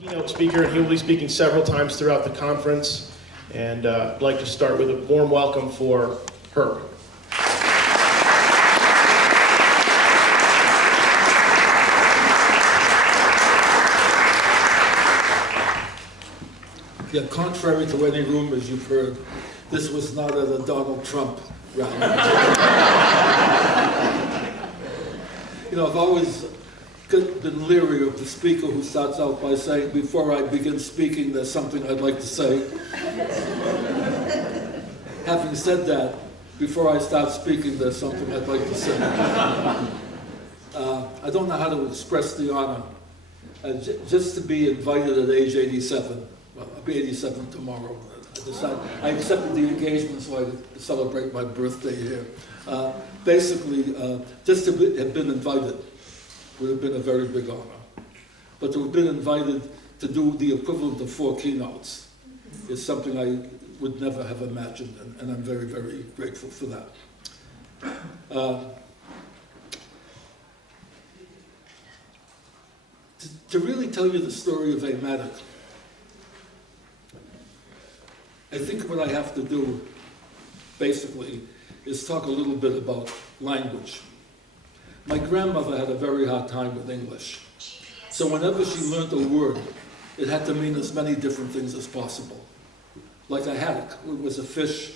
Keynote speaker, and he will be speaking several times throughout the conference. And I'd like to start with a warm welcome for Herb. Yeah, contrary to any rumors you've heard, this was not at a Donald Trump rally. I've always been leery of the speaker who starts out by saying, before I begin speaking, there's something I'd like to say. Having said that, before I start speaking, there's something I'd like to say. I don't know how to express the honor. Just to be invited at age 87, well, I'll be 87 tomorrow. I accepted the engagement so I could celebrate my birthday here. Just to have been invited would have been a very big honor. But to have been invited to do the equivalent of 4 keynotes is something I would never have imagined, and I'm very, very grateful for that. To really tell you the story of IMACC, I think what I have to do, basically, is talk a little bit about language. My grandmother had a very hard time with English. So whenever she learned a word, it had to mean as many different things as possible. Like a haddock, it was a fish.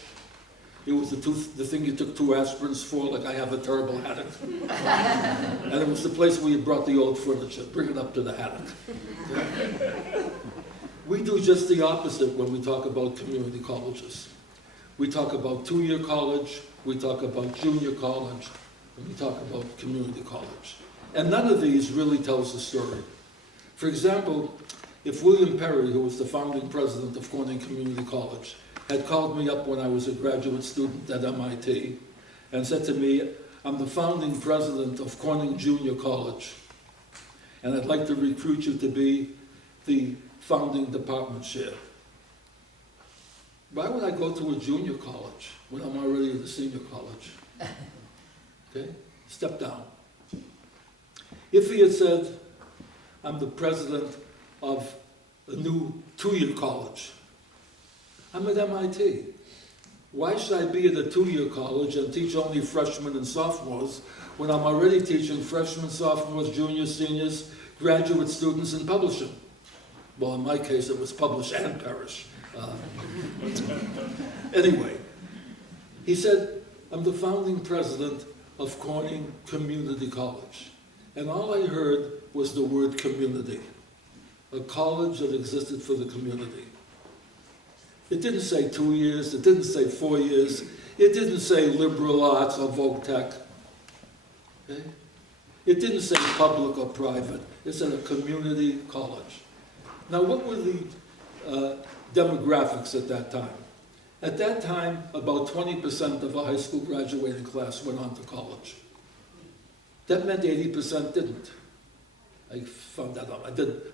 It was the thing you took 2 aspirins for, like I have a terrible haddock. And it was the place where you brought the old furniture, bring it up to the haddock. Okay? We do just the opposite when we talk about community colleges. We talk about 2-year college, we talk about junior college, and we talk about community college. And none of these really tells the story. For example, if William Perry, who was the founding president of Corning Community College, had called me up when I was a graduate student at MIT and said to me, I'm the founding president of Corning Junior College, and I'd like to recruit you to be the founding department chair. Why would I go to a junior college when I'm already at a senior college? Okay, step down. If he had said, I'm the president of a new 2-year college, I'm at MIT. Why should I be at a 2-year college and teach only freshmen and sophomores when I'm already teaching freshmen, sophomores, juniors, seniors, graduate students, and publishing? Well, in my case, it was publish and perish. Anyway, he said, I'm the founding president of Corning Community College. And all I heard was the word community, a college that existed for the community. It didn't say 2 years, it didn't say 4 years, it didn't say liberal arts or Voc Tech. Okay? It didn't say public or private, it said a community college. Now, what were the demographics at that time? At that time, about 20% of a high school graduating class went on to college. That meant 80% didn't. I found that out.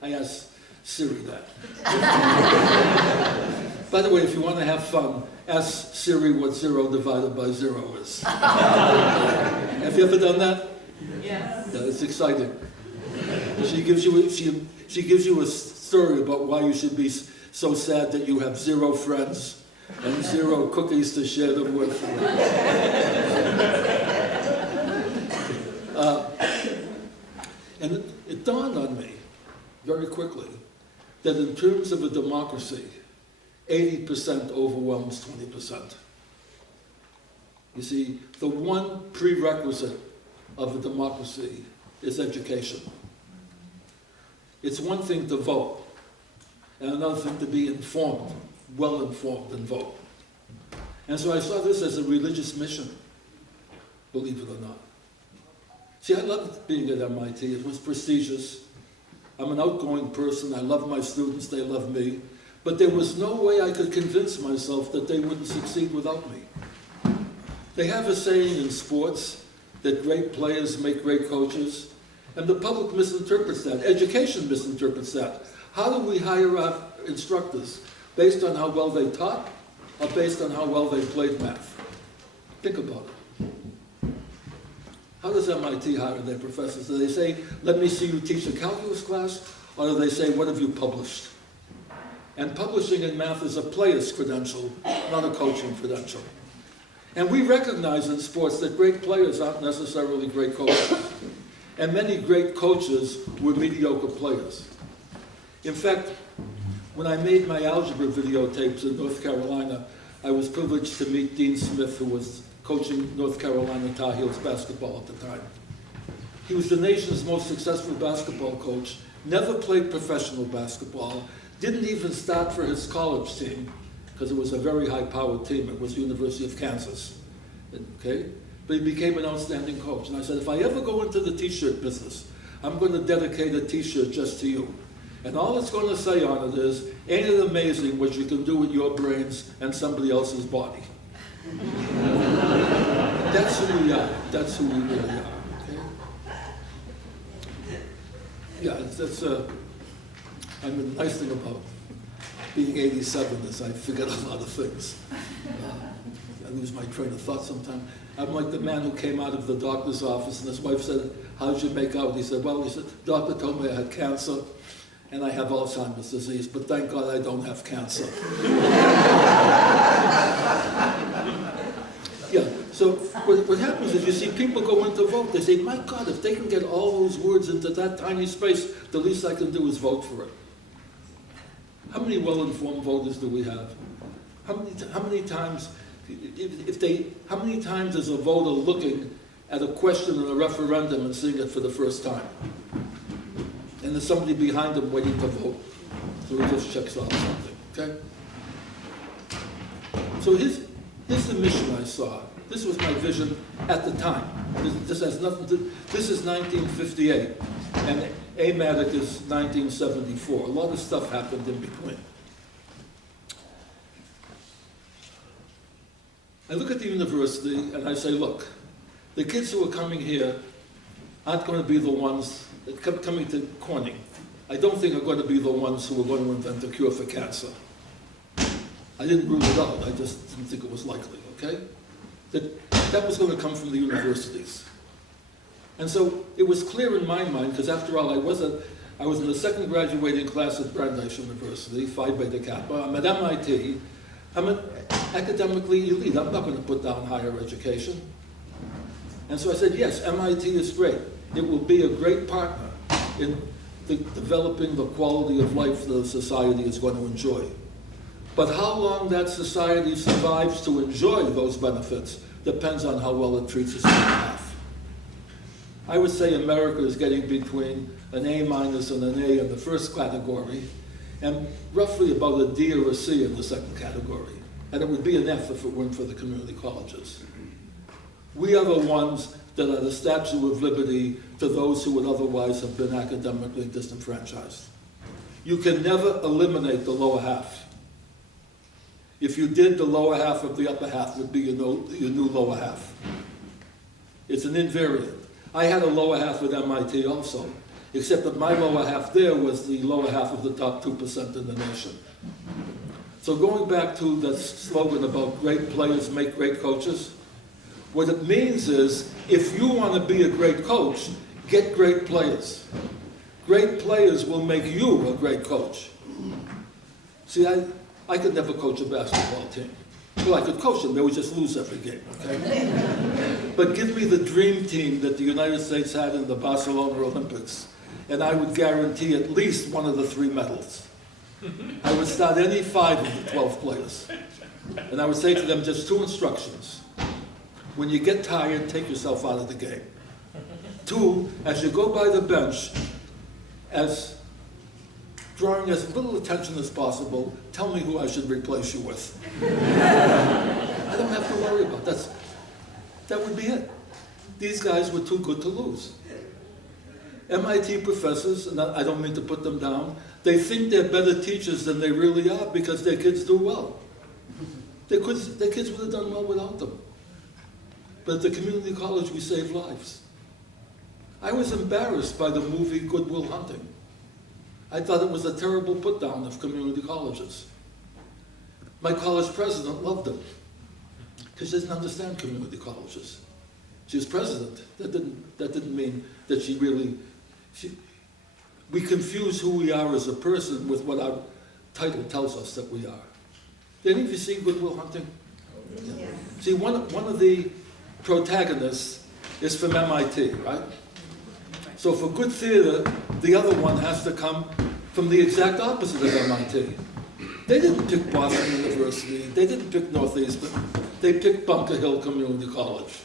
I asked Siri that. By the way, if you want to have fun, ask Siri what 0 divided by 0 is. Have you ever done that? Yes. Yeah, it's exciting. She gives you a story about why you should be so sad that you have 0 friends and 0 cookies to share them with. And it dawned on me very quickly that in terms of a democracy, 80% overwhelms 20%. You see, the one prerequisite of a democracy is education. It's one thing to vote, and another thing to be informed, well-informed, and vote. And so I saw this as a religious mission, believe it or not. See, I loved being at MIT. It was prestigious. I'm an outgoing person. I love my students. They love me. But there was no way I could convince myself that they wouldn't succeed without me. They have a saying in sports that great players make great coaches, and the public misinterprets that. Education misinterprets that. How do we hire our instructors? Based on how well they taught, or based on how well they played math? Think about it. How does MIT hire their professors? Do they say, let me see you teach a calculus class, or do they say, what have you published? And publishing in math is a player's credential, not a coaching credential. And we recognize in sports that great players aren't necessarily great coaches. And many great coaches were mediocre players. In fact, when I made my algebra videotapes in North Carolina, I was privileged to meet Dean Smith, who was coaching North Carolina Tar Heels basketball at the time. He was the nation's most successful basketball coach, never played professional basketball, didn't even start for his college team, because it was a very high-powered team. It was the University of Kansas, okay? But he became an outstanding coach. And I said, if I ever go into the t-shirt business, I'm going to dedicate a t-shirt just to you. And all it's going to say on it is, ain't it amazing what you can do with your brains and somebody else's body? That's who we are. That's who we really are, okay? Yeah, I mean, the nice thing about being 87 is I forget a lot of things. I lose my train of thought sometimes. I'm like the man who came out of the doctor's office and his wife said, how'd you make out? He said, doctor told me I had cancer and I have Alzheimer's disease, but thank God I don't have cancer. Yeah, so what happens is you see people go in to vote. They say, my God, if they can get all those words into that tiny space, the least I can do is vote for it. How many well-informed voters do we have? How many times is a voter looking at a question in a referendum and seeing it for the first time? And there's somebody behind them waiting to vote. So he just checks off something, okay? So here's the mission I saw. This was my vision at the time. This has nothing to, this is 1958, and IMACC is 1974. A lot of stuff happened in between. I look at the university and I say, look, the kids who are coming here aren't going to be the ones that coming to Corning. I don't think are going to be the ones who are going to invent a cure for cancer. I didn't rule it out, I just didn't think it was likely, okay? That was going to come from the universities. And so it was clear in my mind, because after all, I was in the second graduating class at Brandeis University, Phi Beta Kappa. I'm at MIT. I'm academically elite. I'm not going to put down higher education. And so I said, yes, MIT is great. It will be a great partner in developing the quality of life that the society is going to enjoy. But how long that society survives to enjoy those benefits depends on how well it treats its staff. I would say America is getting between an A- and an A in the first category, and roughly about a D or a C in the second category. And it would be an F if it weren't for the community colleges. We are the ones that are the Statue of Liberty to those who would otherwise have been academically disenfranchised. You can never eliminate the lower half. If you did, the lower half of the upper half would be your new lower half. It's an invariant. I had a lower half at MIT also, except that my lower half there was the lower half of the top 2% in the nation. So going back to the slogan about great players make great coaches, what it means is if you want to be a great coach, get great players. Great players will make you a great coach. See, I could never coach a basketball team. Well, I could coach them, they would just lose every game, okay? But give me the dream team that the United States had in the Barcelona Olympics, and I would guarantee at least one of the 3 medals. I would start any 5 of the 12 players. And I would say to them just 2 instructions. When you get tired, take yourself out of the game. 2, as you go by the bench, drawing as little attention as possible, tell me who I should replace you with. I don't have to worry about that. That would be it. These guys were too good to lose. MIT professors, and I don't mean to put them down, they think they're better teachers than they really are because their kids do well. Their kids would have done well without them. But at the community college, we save lives. I was embarrassed by the movie Good Will Hunting. I thought it was a terrible put-down of community colleges. My college president loved it because she doesn't understand community colleges. She was president. That didn't mean that she really... we confuse who we are as a person with what our title tells us that we are. Did any of you see Good Will Hunting? Yeah. See, one of the protagonists is from MIT, right? So for good theater, the other one has to come from the exact opposite of MIT. They didn't pick Boston University, they didn't pick Northeastern, they picked Bunker Hill Community College.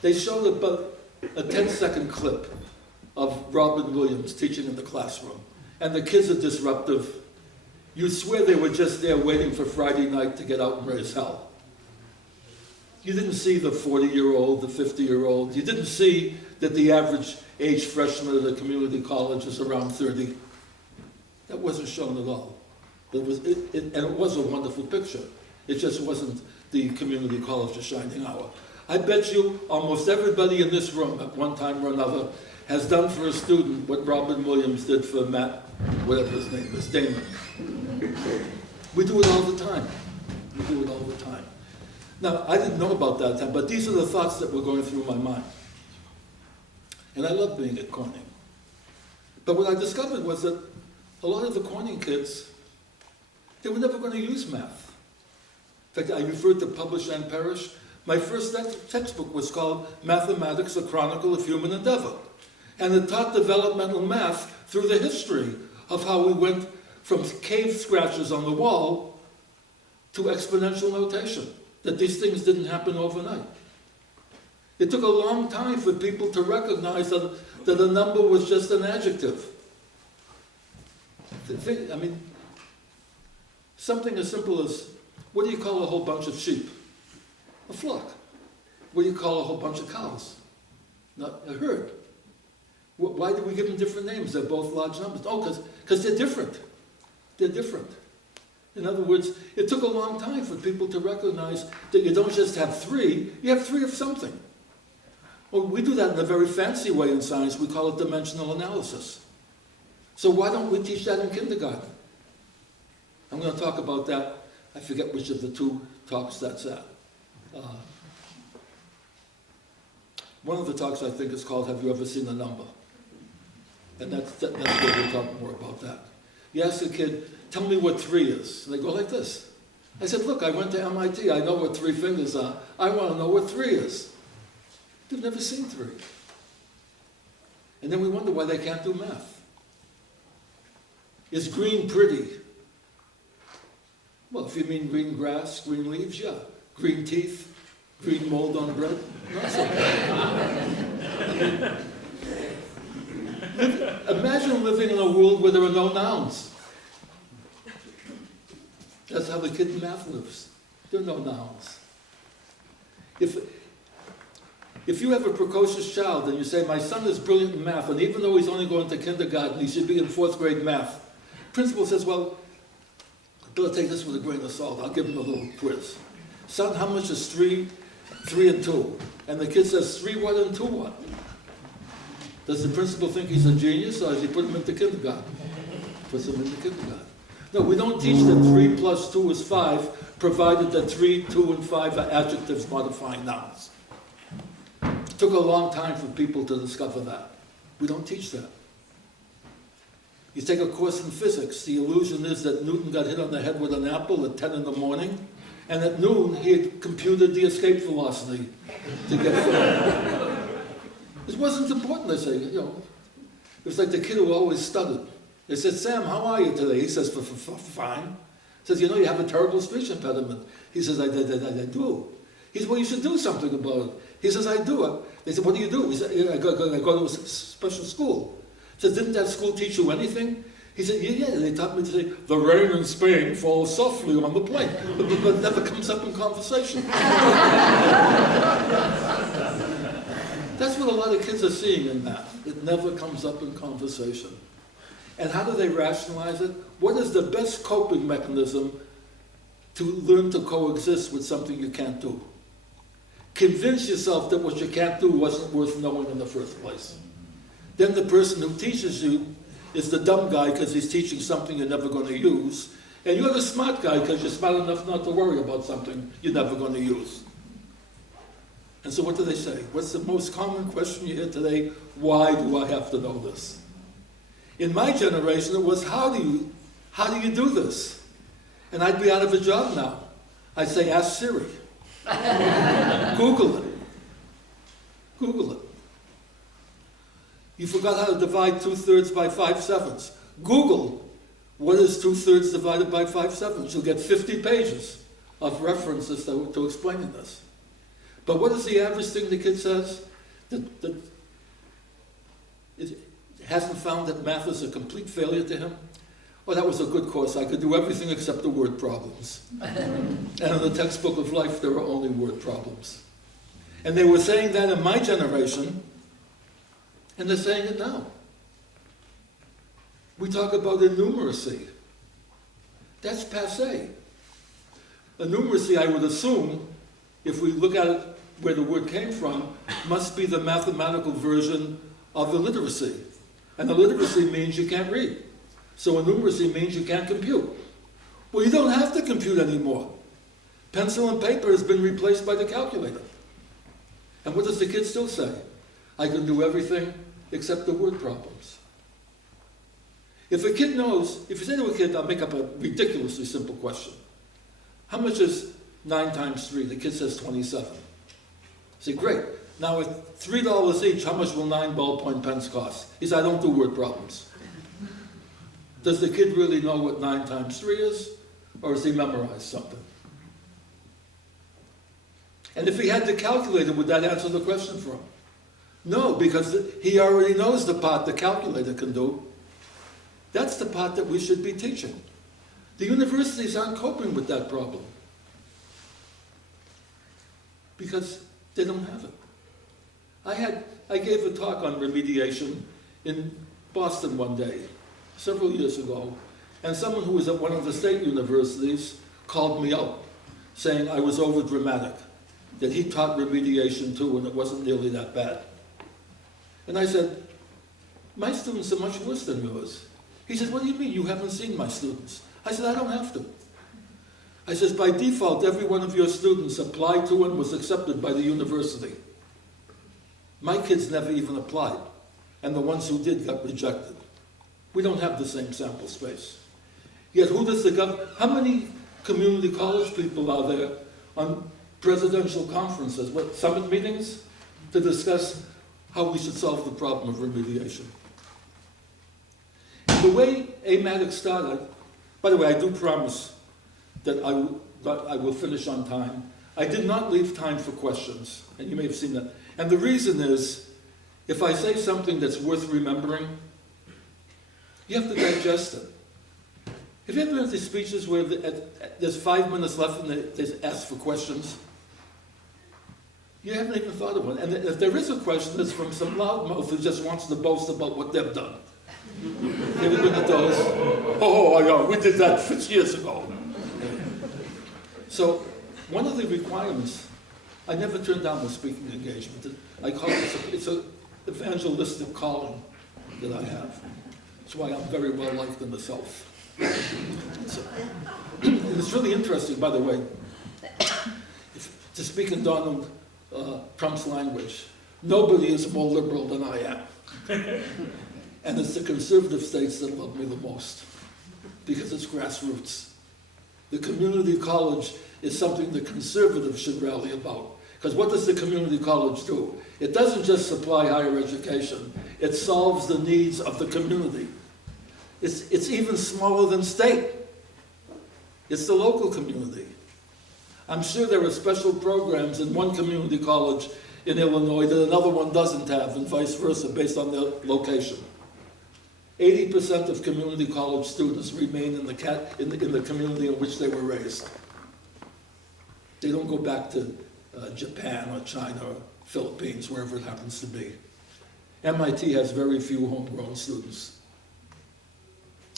They showed about a 10-second clip of Robin Williams teaching in the classroom, and the kids are disruptive. You'd swear they were just there waiting for Friday night to get out and raise hell. You didn't see the 40-year-old, the 50-year-old. You didn't see that the average age freshman at a community college is around 30. That wasn't shown at all. And it was a wonderful picture. It just wasn't the community college's shining hour. I bet you almost everybody in this room at one time or another has done for a student what Robin Williams did for Matt, whatever his name is, Damon. We do it all the time. We do it all the time. Now, I didn't know about that time, but these are the thoughts that were going through my mind. And I love being at Corning. But what I discovered was that a lot of the Corning kids, they were never going to use math. In fact, I referred to Publish and Perish. My first textbook was called Mathematics, A Chronicle of Human Endeavor. And it taught developmental math through the history of how we went from cave scratches on the wall to exponential notation, that these things didn't happen overnight. It took a long time for people to recognize that a number was just an adjective. I mean, something as simple as, what do you call a whole bunch of sheep? A flock. What do you call a whole bunch of cows? Not a herd. Why do we give them different names? They're both large numbers. Oh, because they're different. They're different. In other words, it took a long time for people to recognize that you don't just have three, you have three of something. Well, we do that in a very fancy way in science. We call it dimensional analysis. So why don't we teach that in kindergarten? I'm going to talk about that. I forget which of the two talks that's at. One of the talks I think is called Have You Ever Seen a Number? And that's where we'll talk more about that. You ask a kid, tell me what 3 is. And they go like this. I said, look, I went to MIT. I know what 3 fingers are. I want to know what 3 is. They've never seen 3. And then we wonder why they can't do math. Is green pretty? Well, if you mean green grass, green leaves, yeah. Green teeth, green mold on bread, not so bad. Imagine living in a world where there are no nouns. That's how the kid in math lives. There are no nouns. If you have a precocious child and you say, my son is brilliant in math, and even though he's only going to kindergarten, he should be in 4th grade math. Principal says, well, better take this with a grain of salt. I'll give him a little quiz. Son, how much is 3 and 2? And the kid says, 3 what and 2 what? Does the principal think he's a genius, or does he put him into kindergarten? Puts him into kindergarten. No, we don't teach that 3 plus 2 is 5, provided that 3, 2, and 5 are adjectives modifying nouns. It took a long time for people to discover that. We don't teach that. You take a course in physics. The illusion is that Newton got hit on the head with an apple at 10 in the morning, and at noon he had computed the escape velocity to get through. It wasn't important, they say. It was like the kid who always stuttered. They said, Sam, how are you today? He says, fine. He says, you have a terrible speech impediment. He says, I do. He says, well, you should do something about it. He says, I do. They said, what do you do? He said, I go to a special school. He says, didn't that school teach you anything? He said, yeah, they taught me to say, the rain in Spain falls softly on the plain, but it never comes up in conversation. That's what a lot of kids are seeing in math. It never comes up in conversation. And how do they rationalize it? What is the best coping mechanism to learn to coexist with something you can't do? Convince yourself that what you can't do wasn't worth knowing in the first place. Then the person who teaches you is the dumb guy because he's teaching something you're never going to use. And you're the smart guy because you're smart enough not to worry about something you're never going to use. And so what do they say? What's the most common question you hear today? Why do I have to know this? In my generation, it was, how do you do this? And I'd be out of a job now. I'd say, ask Siri. Google it. Google it. You forgot how to divide 2/3 by 5/7. Google what is 2/3 divided by 5/7. You'll get 50 pages of references to explaining this. But what is the average thing the kid says? That it hasn't found that math is a complete failure to him? Well, that was a good course. I could do everything except the word problems. And in the textbook of life, there were only word problems. And they were saying that in my generation, and they're saying it now. We talk about innumeracy. That's passé. Innumeracy, I would assume, if we look at it where the word came from, must be the mathematical version of illiteracy. And illiteracy means you can't read. So innumeracy means you can't compute. Well, you don't have to compute anymore. Pencil and paper has been replaced by the calculator. And what does the kid still say? I can do everything except the word problems. If a kid knows, if you say to a kid, I'll make up a ridiculously simple question. How much is 9 times 3? The kid says 27. I say, great. Now at $3 each, how much will 9 ballpoint pens cost? He said, I don't do word problems. Does the kid really know what 9 times 3 is? Or has he memorized something? And if he had the calculator, would that answer the question for him? No, because he already knows the part the calculator can do. That's the part that we should be teaching. The universities aren't coping with that problem. Because they don't have it. I gave a talk on remediation in Boston one day, several years ago, and someone who was at one of the state universities called me out, saying I was over-dramatic, that he taught remediation too, and it wasn't nearly that bad. And I said, my students are much worse than yours. He said, what do you mean? You haven't seen my students. I said, I don't have to. I says, by default, every one of your students applied to and was accepted by the university. My kids never even applied, and the ones who did got rejected. We don't have the same sample space. Yet who does the government, how many community college people are there on presidential conferences, summit meetings, to discuss how we should solve the problem of remediation? The way IMACC started, by the way, I do promise that I will finish on time. I did not leave time for questions, and you may have seen that. And the reason is, if I say something that's worth remembering, you have to digest it. Have you ever been at these speeches where there's 5 minutes left and they ask for questions? You haven't even thought of one. And if there is a question, it's from some loudmouth who just wants to boast about what they've done. Have you ever been at those? Oh, yeah, we did that 6 years ago. So one of the requirements, I never turn down a speaking engagement. I call it's an evangelistic calling that I have. That's why I'm very well liked in the South. So, it's really interesting, by the way, to speak in Donald Trump's language. Nobody is more liberal than I am. And it's the conservative states that love me the most, because it's grassroots. The community college is something the conservatives should rally about. Because what does the community college do? It doesn't just supply higher education. It solves the needs of the community. It's even smaller than state. It's the local community. I'm sure there are special programs in one community college in Illinois that another one doesn't have, and vice versa, based on their location. 80% of community college students remain in the community in which they were raised. They don't go back to Japan or China or Philippines, wherever it happens to be. MIT has very few homegrown students,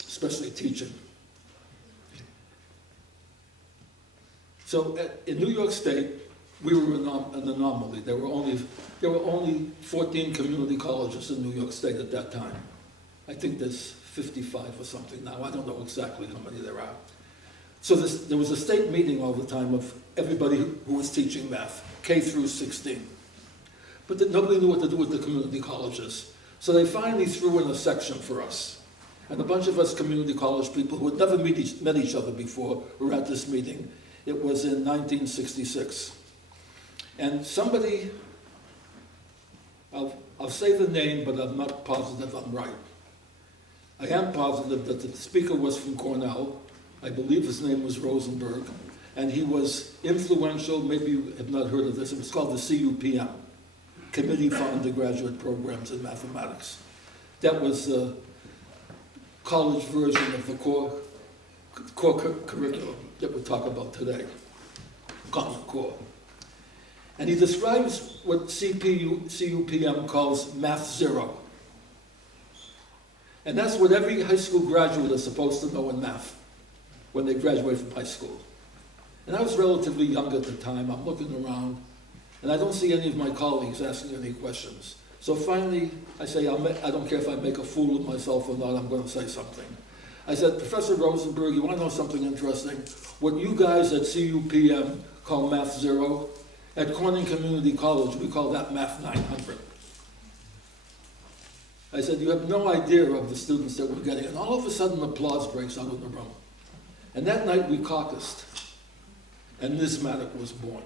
especially teaching. So in New York State, we were an anomaly. There were only 14 community colleges in New York State at that time. I think there's 55 or something now. I don't know exactly how many there are. So there was a state meeting all the time of everybody who was teaching math, K through 16. But nobody knew what to do with the community colleges. So they finally threw in a section for us. And a bunch of us community college people who had never met each other before were at this meeting. It was in 1966. And somebody, I'll say the name, but I'm not positive I'm right. I am positive that the speaker was from Cornell. I believe his name was Rosenberg. And he was influential, maybe you have not heard of this, it was called the CUPM, Committee for Undergraduate Programs in Mathematics. That was the college version of the core curriculum that we'll talk about today, Common Core. And he describes what CUPM calls Math Zero. And that's what every high school graduate is supposed to know in math when they graduate from high school. And I was relatively young at the time. I'm looking around, and I don't see any of my colleagues asking any questions. So finally, I say, I don't care if I make a fool of myself or not, I'm going to say something. I said, Professor Rosenberg, you want to know something interesting? What you guys at CUPM call Math Zero, at Corning Community College, we call that Math 900. I said, you have no idea of the students that we're getting. And all of a sudden, applause breaks out in the room. And that night, we caucused. And IMACC was born.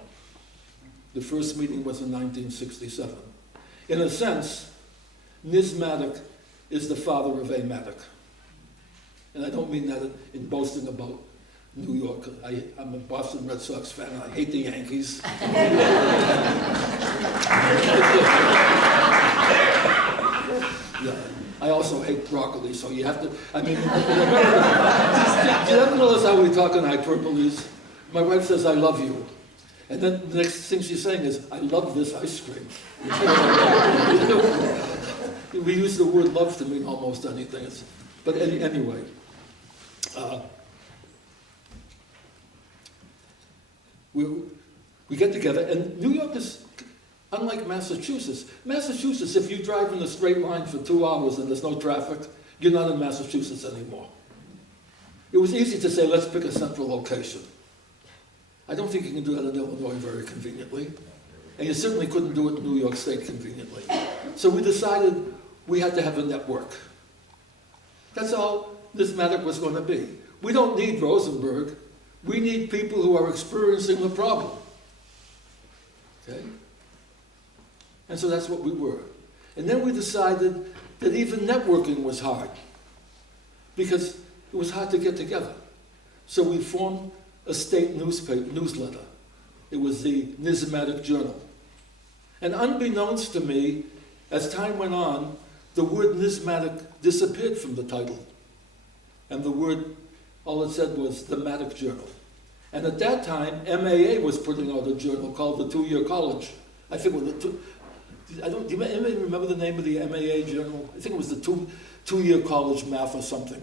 The first meeting was in 1967. In a sense, IMACC is the father of IMACC. And I don't mean that in boasting about New York. I'm a Boston Red Sox fan, and I hate the Yankees. Yeah. I also hate broccoli, so you have to, I mean, do you ever notice how we talk in hyperboles? My wife says, I love you. And then the next thing she's saying is, I love this ice cream. We use the word love to mean almost anything. But anyway, we get together, and New York is unlike Massachusetts. Massachusetts, if you drive in a straight line for 2 hours and there's no traffic, you're not in Massachusetts anymore. It was easy to say, let's pick a central location. I don't think you can do that in Illinois very conveniently. And you certainly couldn't do it in New York State conveniently. So we decided we had to have a network. That's all IMACC was going to be. We don't need Rosenberg. We need people who are experiencing the problem. Okay? And so that's what we were. And then we decided that even networking was hard, because it was hard to get together. So we formed a state newsletter. It was the IMACC Journal. And unbeknownst to me, as time went on, the word IMACC disappeared from the title. And the word, all it said was the IMACC Journal. And at that time, MAA was putting out a journal called the 2-Year College. I think it was do you anybody remember the name of the MAA journal? I think it was the 2-Year College Math or something.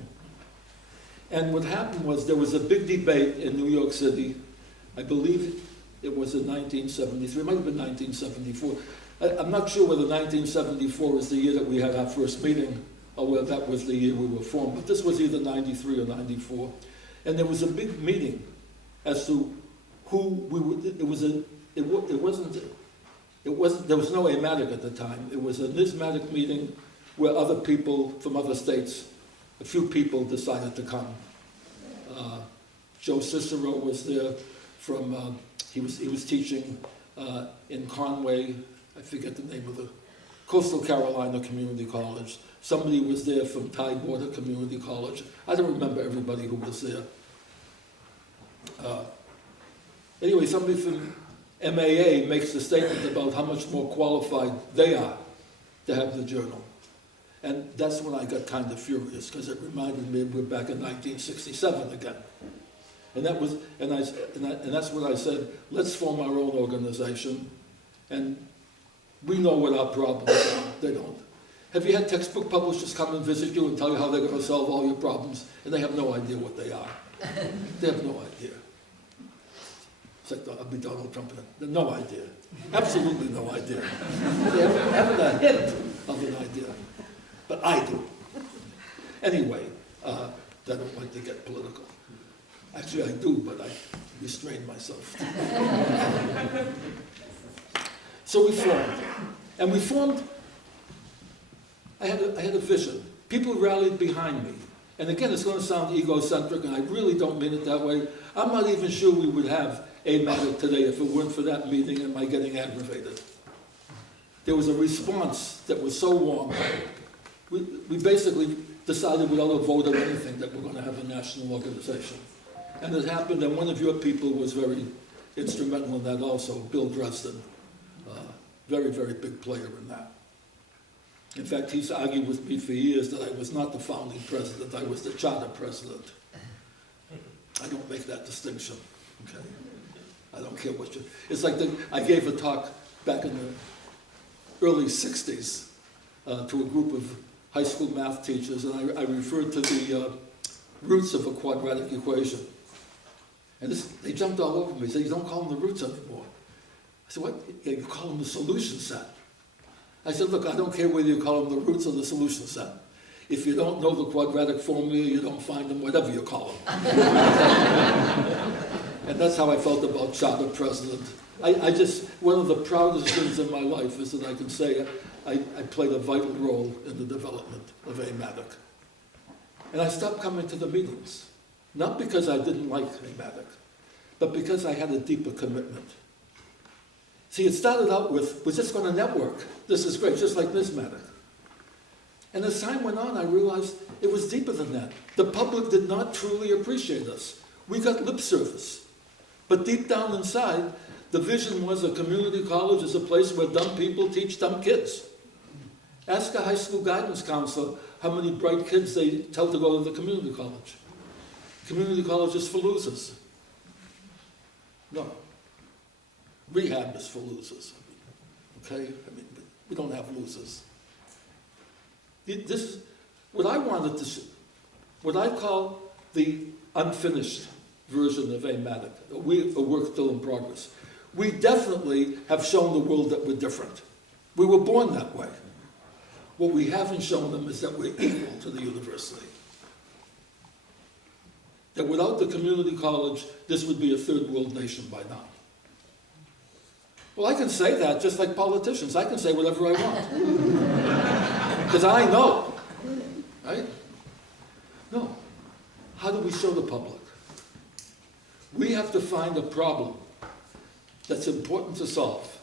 And what happened was there was a big debate in New York City. I believe it was in 1973. It might have been 1974. I'm not sure whether 1974 was the year that we had our first meeting or whether that was the year we were formed. But this was either 93 or 94. And there was a big meeting as to who we would. There was no IMACC at the time. It was an IMACC meeting where other people from other states, a few people decided to come. Joe Cicero was there from, he was teaching in Conway, I forget the name of the, Coastal Carolina Community College. Somebody was there from Tidewater Community College. I don't remember everybody who was there. Anyway, somebody from MAA makes a statement about how much more qualified they are to have the journal. And that's when I got kind of furious, because it reminded me we're back in 1967 again. And that was, and that's when I said, let's form our own organization, and we know what our problems are. They don't. Have you had textbook publishers come and visit you and tell you how they're going to solve all your problems, and they have no idea what they are? They have no idea. It's like I'll be Donald Trump. No idea. Absolutely no idea. They haven't a hint of an idea. But I do. Anyway, I don't like to get political. Actually, I do, but I restrain myself. So we formed. And we formed, I had a vision. People rallied behind me. And again, it's going to sound egocentric, and I really don't mean it that way. I'm not even sure we would have IMACC today if it weren't for that meeting and my getting aggravated. There was a response that was so warm. We basically decided without a vote or anything that we're going to have a national organization. And it happened, and one of your people was very instrumental in that also, Bill Dresden. Very, very big player in that. In fact, he's argued with me for years that I was not the founding president, I was the charter president. I don't make that distinction, okay? I don't care what you... It's like I gave a talk back in the early 60s to a group of high school math teachers, and I referred to the roots of a quadratic equation. And they jumped all over me, said, you don't call them the roots anymore. I said, what? Yeah, you call them the solution set. I said, look, I don't care whether you call them the roots or the solution set. If you don't know the quadratic formula, you don't find them, whatever you call them. And that's how I felt about charter president. One of the proudest things in my life is that I can say I played a vital role in the development of IMACC. And I stopped coming to the meetings, not because I didn't like IMACC, but because I had a deeper commitment. See, it started out with, we're just going to network. This is great, just like this matter. And as time went on, I realized it was deeper than that. The public did not truly appreciate us. We got lip service. But deep down inside, the vision was a community college is a place where dumb people teach dumb kids. Ask a high school guidance counselor how many bright kids they tell to go to the community college. Community college is for losers. No. Rehab is for losers. Okay? I mean, we don't have losers. This, what I wanted to see, what I call the unfinished version of IMACC, a work still in progress. We definitely have shown the world that we're different. We were born that way. What we haven't shown them is that we're equal to the university. That without the community college, this would be a third world nation by now. Well, I can say that just like politicians. I can say whatever I want. Because I know, right? No. How do we show the public? We have to find a problem that's important to solve.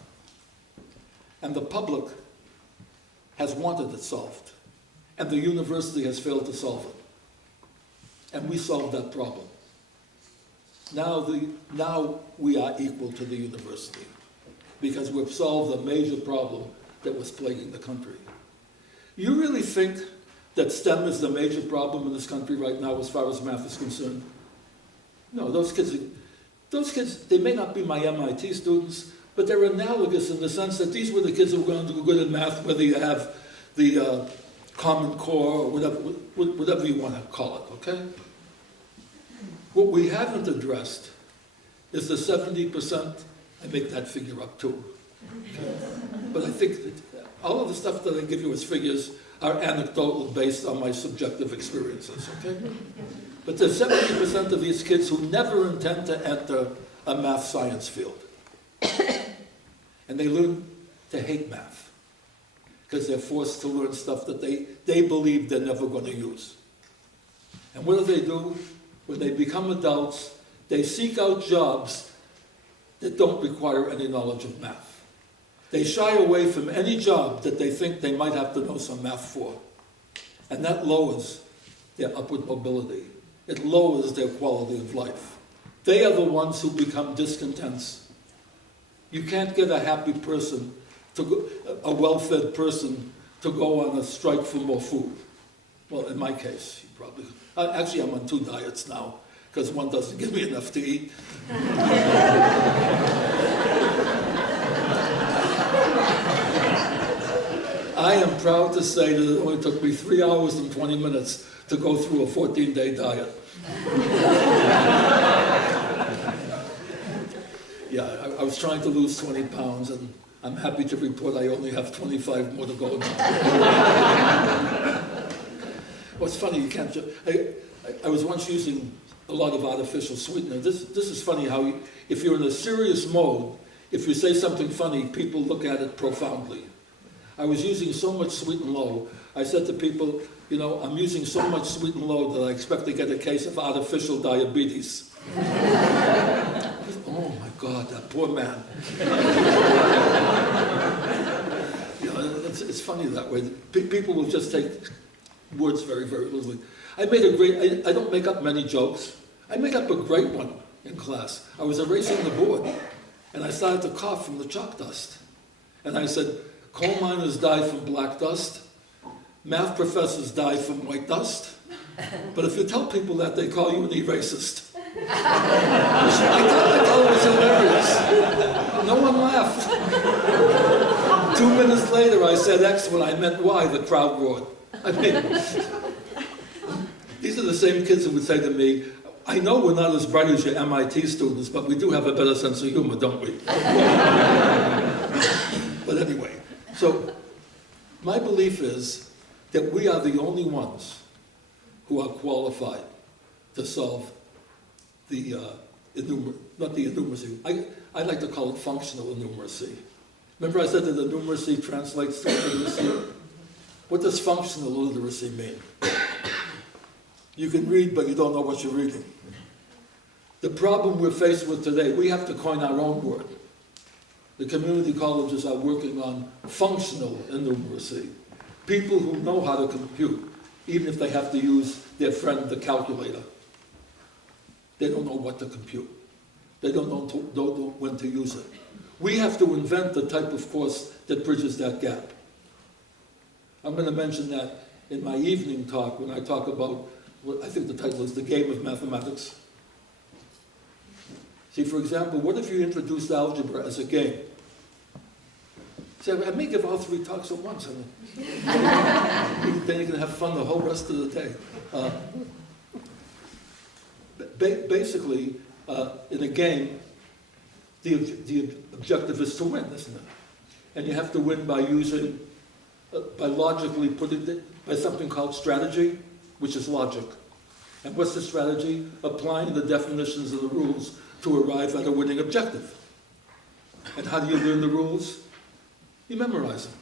And the public has wanted it solved. And the university has failed to solve it. And we solved that problem. Now we are equal to the university because we've solved a major problem that was plaguing the country. You really think that STEM is the major problem in this country right now as far as math is concerned? No, those kids, they may not be my MIT students, but they're analogous in the sense that these were the kids who were going to do good in math, whether you have the Common Core or whatever you want to call it, okay? What we haven't addressed is the 70%, I make that figure up too. Okay? But I think that all of the stuff that I give you as figures are anecdotal based on my subjective experiences, okay? But there's 70% of these kids who never intend to enter a math science field. And they learn to hate math because they're forced to learn stuff that they believe they're never going to use. And what do? When they become adults, they seek out jobs that don't require any knowledge of math. They shy away from any job that they think they might have to know some math for. And that lowers their upward mobility. It lowers their quality of life. They are the ones who become discontents. You can't get a happy person, a well-fed person, to go on a strike for more food. Well, in my case, you probably... Actually, I'm on 2 diets now, because one doesn't give me enough to eat. I am proud to say that it only took me 3 hours and 20 minutes to go through a 14-day diet. Yeah, I was trying to lose 20 pounds, and I'm happy to report I only have 25 more to go now. Well, it's funny, you can't... I was once using a lot of artificial sweetener. This is funny how, if you're in a serious mode, if you say something funny, people look at it profoundly. I was using so much sweet and low. I said to people, you know, I'm using so much sweet and low that I expect to get a case of artificial diabetes. Oh my God, that poor man. You know, it's funny that way. People will just take words very, very literally. I don't make up many jokes. I made up a great one in class. I was erasing the board, and I started to cough from the chalk dust. And I said, coal miners die from black dust, math professors die from white dust, but if you tell people that, they call you an e-racist. I thought it was hilarious. No one laughed. 2 minutes later, I said X when I meant Y, the crowd roared. I mean, these are the same kids who would say to me, I know we're not as bright as your MIT students, but we do have a better sense of humor, don't we? But anyway, so my belief is that we are the only ones who are qualified to solve the not the innumeracy. I like to call it functional innumeracy. Remember I said that innumeracy translates to literacy? What does functional literacy mean? You can read, but you don't know what you're reading. The problem we're faced with today, we have to coin our own word. The community colleges are working on functional innumeracy. People who know how to compute, even if they have to use their friend the calculator. They don't know what to compute. They don't know when to use it. We have to invent the type of course that bridges that gap. I'm going to mention that in my evening talk when I talk about, what I think the title is The Game of Mathematics. See, for example, what if you introduced algebra as a game? See, I may give all three talks at once. I mean, then you can have fun the whole rest of the day. Basically, in a game, the objective is to win, isn't it? And you have to win by using, by logically putting it, by something called strategy, which is logic. And what's the strategy? Applying the definitions of the rules to arrive at a winning objective. And how do you learn the rules? You memorize them.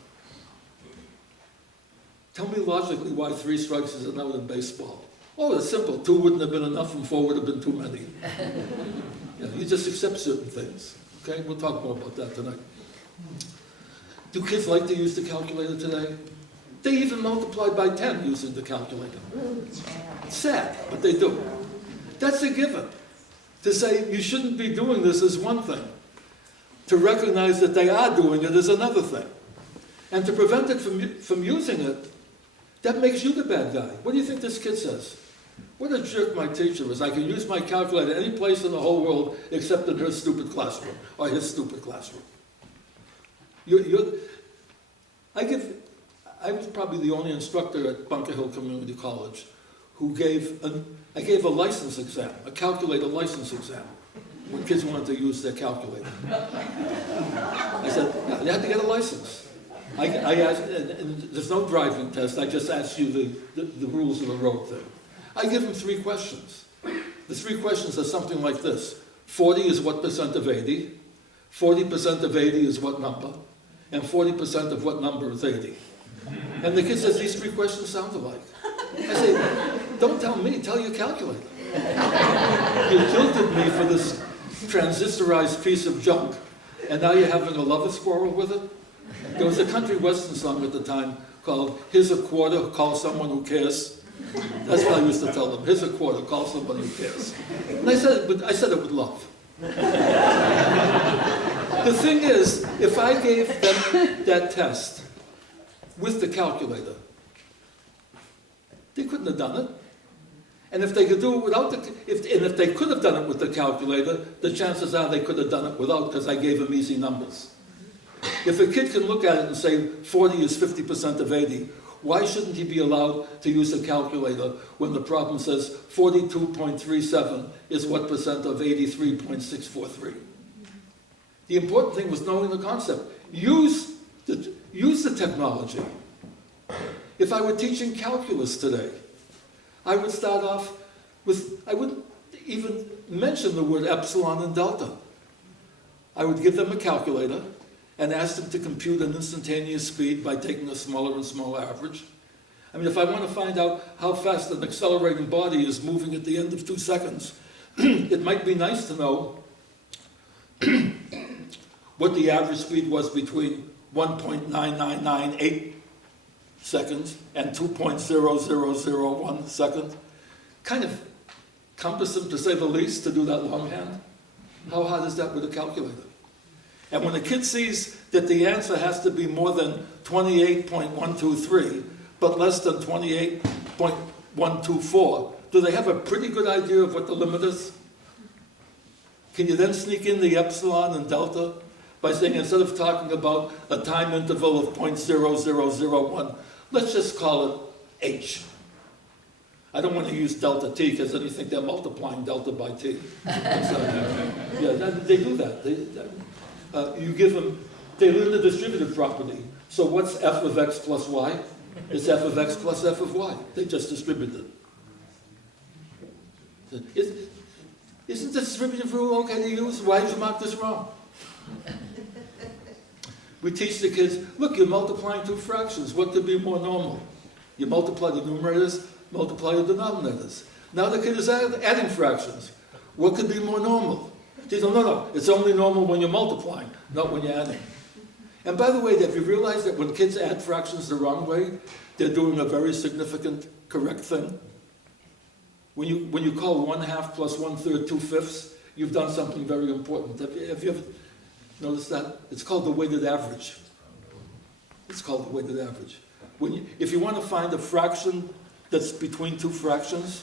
Tell me logically why 3 strikes is an out in baseball. Oh, it's simple. 2 wouldn't have been enough and 4 would have been too many. You just accept certain things. Okay, we'll talk more about that tonight. Do kids like to use the calculator today? They even multiply by 10 using the calculator. It's sad, but they do. That's a given. To say you shouldn't be doing this is one thing. To recognize that they are doing it is another thing. And to prevent it from using it, that makes you the bad guy. What do you think this kid says? What a jerk my teacher is. I can use my calculator any place in the whole world except in her stupid classroom, or his stupid classroom. I was probably the only instructor at Bunker Hill Community College who I gave a license exam, a calculator license exam, when kids wanted to use their calculator. I said, yeah, you have to get a license. I asked, and there's no driving test, I just asked you the rules of the road thing. I give them 3 questions. The 3 questions are something like this. 40 is what percent of 80? 40% of 80 is what number? And 40% of what number is 80? And the kid says, these 3 questions sound alike. I say, don't tell me, tell your calculator. You jilted me for this transistorized piece of junk, and now you're having a lover's quarrel with it? There was a country western song at the time called Here's a Quarter, Call Someone Who Cares. That's what I used to tell them. Here's a quarter, call someone who cares. And I said it with love. The thing is, if I gave them that test with the calculator, they couldn't have done it. And if they could do it without if they could have done it with the calculator, the chances are they could have done it without, because I gave them easy numbers. If a kid can look at it and say 40 is 50% of 80, why shouldn't he be allowed to use a calculator when the problem says 42.37 is what percent of 83.643? The important thing was knowing the concept. Use the technology. If I were teaching calculus today, I would start off with, I wouldn't even mention the word epsilon and delta. I would give them a calculator, and asked him to compute an instantaneous speed by taking a smaller and smaller average? I mean, if I want to find out how fast an accelerating body is moving at the end of 2 seconds, it might be nice to know what the average speed was between 1.9998 seconds and 2.0001 seconds. Kind of cumbersome, to say the least, to do that longhand. How hard is that with a calculator? And when a kid sees that the answer has to be more than 28.123, but less than 28.124, do they have a pretty good idea of what the limit is? Can you then sneak in the epsilon and delta by saying, instead of talking about a time interval of 0.0001, let's just call it h. I don't want to use delta t because then you think they're multiplying delta by t. They do that. You give them, they learn the distributive property. So what's f of x plus y? It's f of x plus f of y. They just distributed it. Isn't the distributive rule okay to use? Why did you mark this wrong? We teach the kids, look, you're multiplying 2 fractions. What could be more normal? You multiply the numerators, multiply the denominators. Now the kid is adding fractions. What could be more normal? They say, no, it's only normal when you're multiplying, not when you're adding. And by the way, have you realized that when kids add fractions the wrong way, they're doing a very significant correct thing? When you call 1/2 plus 1/3 2/5, you've done something very important. Have you ever noticed that? It's called the weighted average. It's called the weighted average. If you want to find a fraction that's between 2 fractions,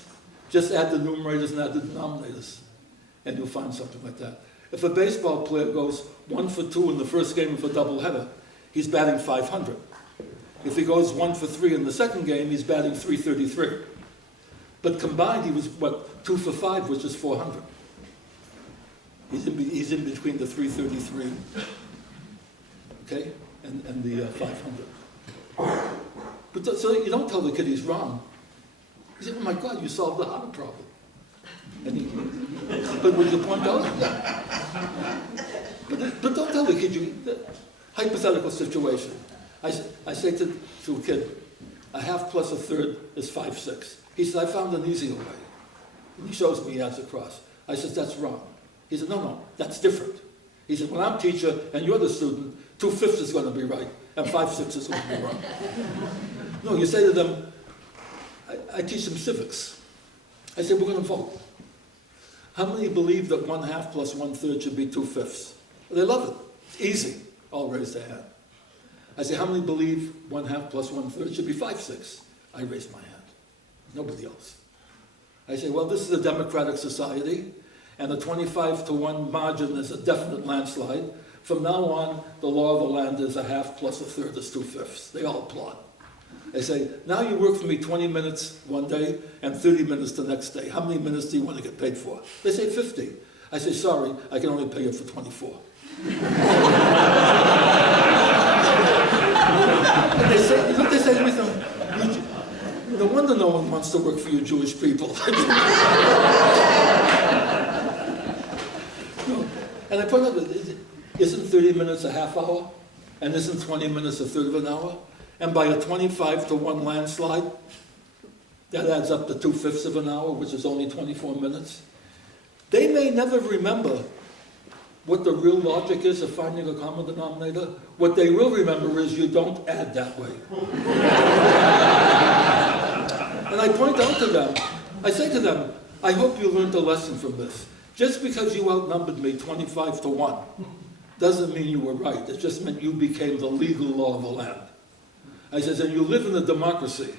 just add the numerators and add the denominators, and you'll find something like that. If a baseball player goes 1 for 2 in the first game of a doubleheader, he's batting 500. If he goes 1 for 3 in the second game, he's batting 333. But combined, he was, 2 for 5, which is 400. He's in between the 333, okay, and the 500. But so you don't tell the kid he's wrong. You say, oh my God, you solved the harder problem. But would you point out? But don't tell the kid hypothetical situation. I say to a kid, 1/2 plus 1/3 is 5/6. He said, I found an easier way. And he shows me he adds across. I said, that's wrong. He said, no, that's different. He said, when I'm teacher and you're the student, 2/5 is going to be right, and 5/6 is going to be wrong. No, you say to them, I teach them civics. I say, we're going to vote. How many believe that 1/2 plus 1/3 should be 2/5? They love it. It's easy. All raise their hand. I say, how many believe 1/2 plus 1/3 should be 5/6? I raise my hand. Nobody else. I say, well, this is a democratic society, and a 25-to-1 margin is a definite landslide. From now on, the law of the land is 1/2 plus 1/3 is 2/5. They all applaud. They say, now you work for me 20 minutes one day and 30 minutes the next day. How many minutes do you want to get paid for? They say 50. I say, sorry, I can only pay you for 24. And they say, you know what they say to me? No wonder no one wants to work for you Jewish people. No. And I point out that isn't 30 minutes a half hour? And isn't 20 minutes a third of an hour? And by a 25-to-1 landslide, that adds up to 2/5 of an hour, which is only 24 minutes. They may never remember what the real logic is of finding a common denominator. What they will remember is you don't add that way. And I point out to them, I say to them, I hope you learned a lesson from this. Just because you outnumbered me 25-to-1 doesn't mean you were right. It just meant you became the legal law of the land. I says, and you live in a democracy.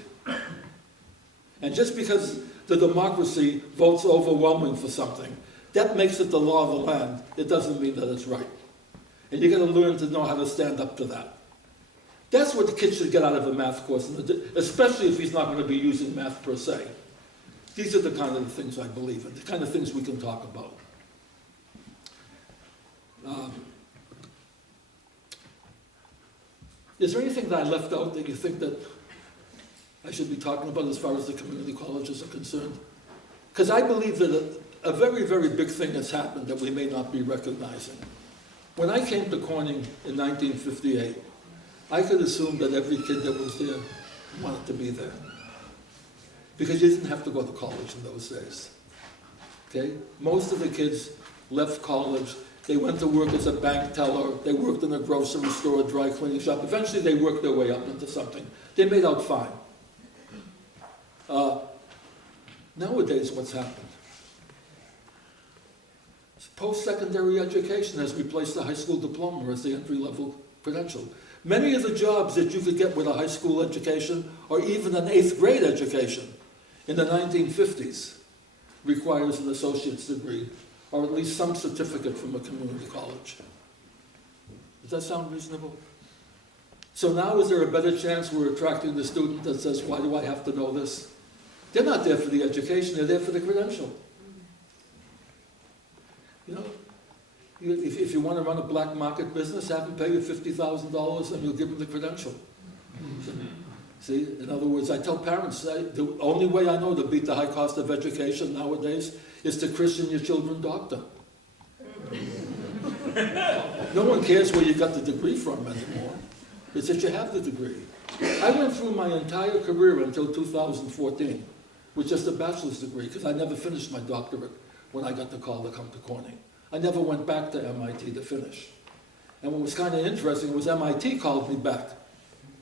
And just because the democracy votes overwhelming for something, that makes it the law of the land. It doesn't mean that it's right. And you got to learn to know how to stand up to that. That's what the kid should get out of a math course, especially if he's not going to be using math per se. These are the kind of things I believe in, the kind of things we can talk about. Is there anything that I left out that you think that I should be talking about as far as the community colleges are concerned? Because I believe that a very, very big thing has happened that we may not be recognizing. When I came to Corning in 1958, I could assume that every kid that was there wanted to be there. Because you didn't have to go to college in those days. Okay? Most of the kids left college, they went to work as a bank teller, they worked in a grocery store, a dry cleaning shop. Eventually they worked their way up into something. They made out fine. Nowadays, what's happened? Post-secondary education has replaced the high school diploma as the entry-level credential. Many of the jobs that you could get with a high school education, or even an 8th grade education in the 1950s, requires an associate's degree, or at least some certificate from a community college. Does that sound reasonable? So now is there a better chance we're attracting the student that says, why do I have to know this? They're not there for the education, they're there for the credential. You know, if you want to run a black market business, have them pay you $50,000 and you'll give them the credential. See, in other words, I tell parents, the only way I know to beat the high cost of education nowadays is to christen your children doctor. No one cares where you got the degree from anymore. It's that you have the degree. I went through my entire career until 2014 with just a bachelor's degree because I never finished my doctorate when I got the call to come to Corning. I never went back to MIT to finish. And what was kind of interesting was MIT called me back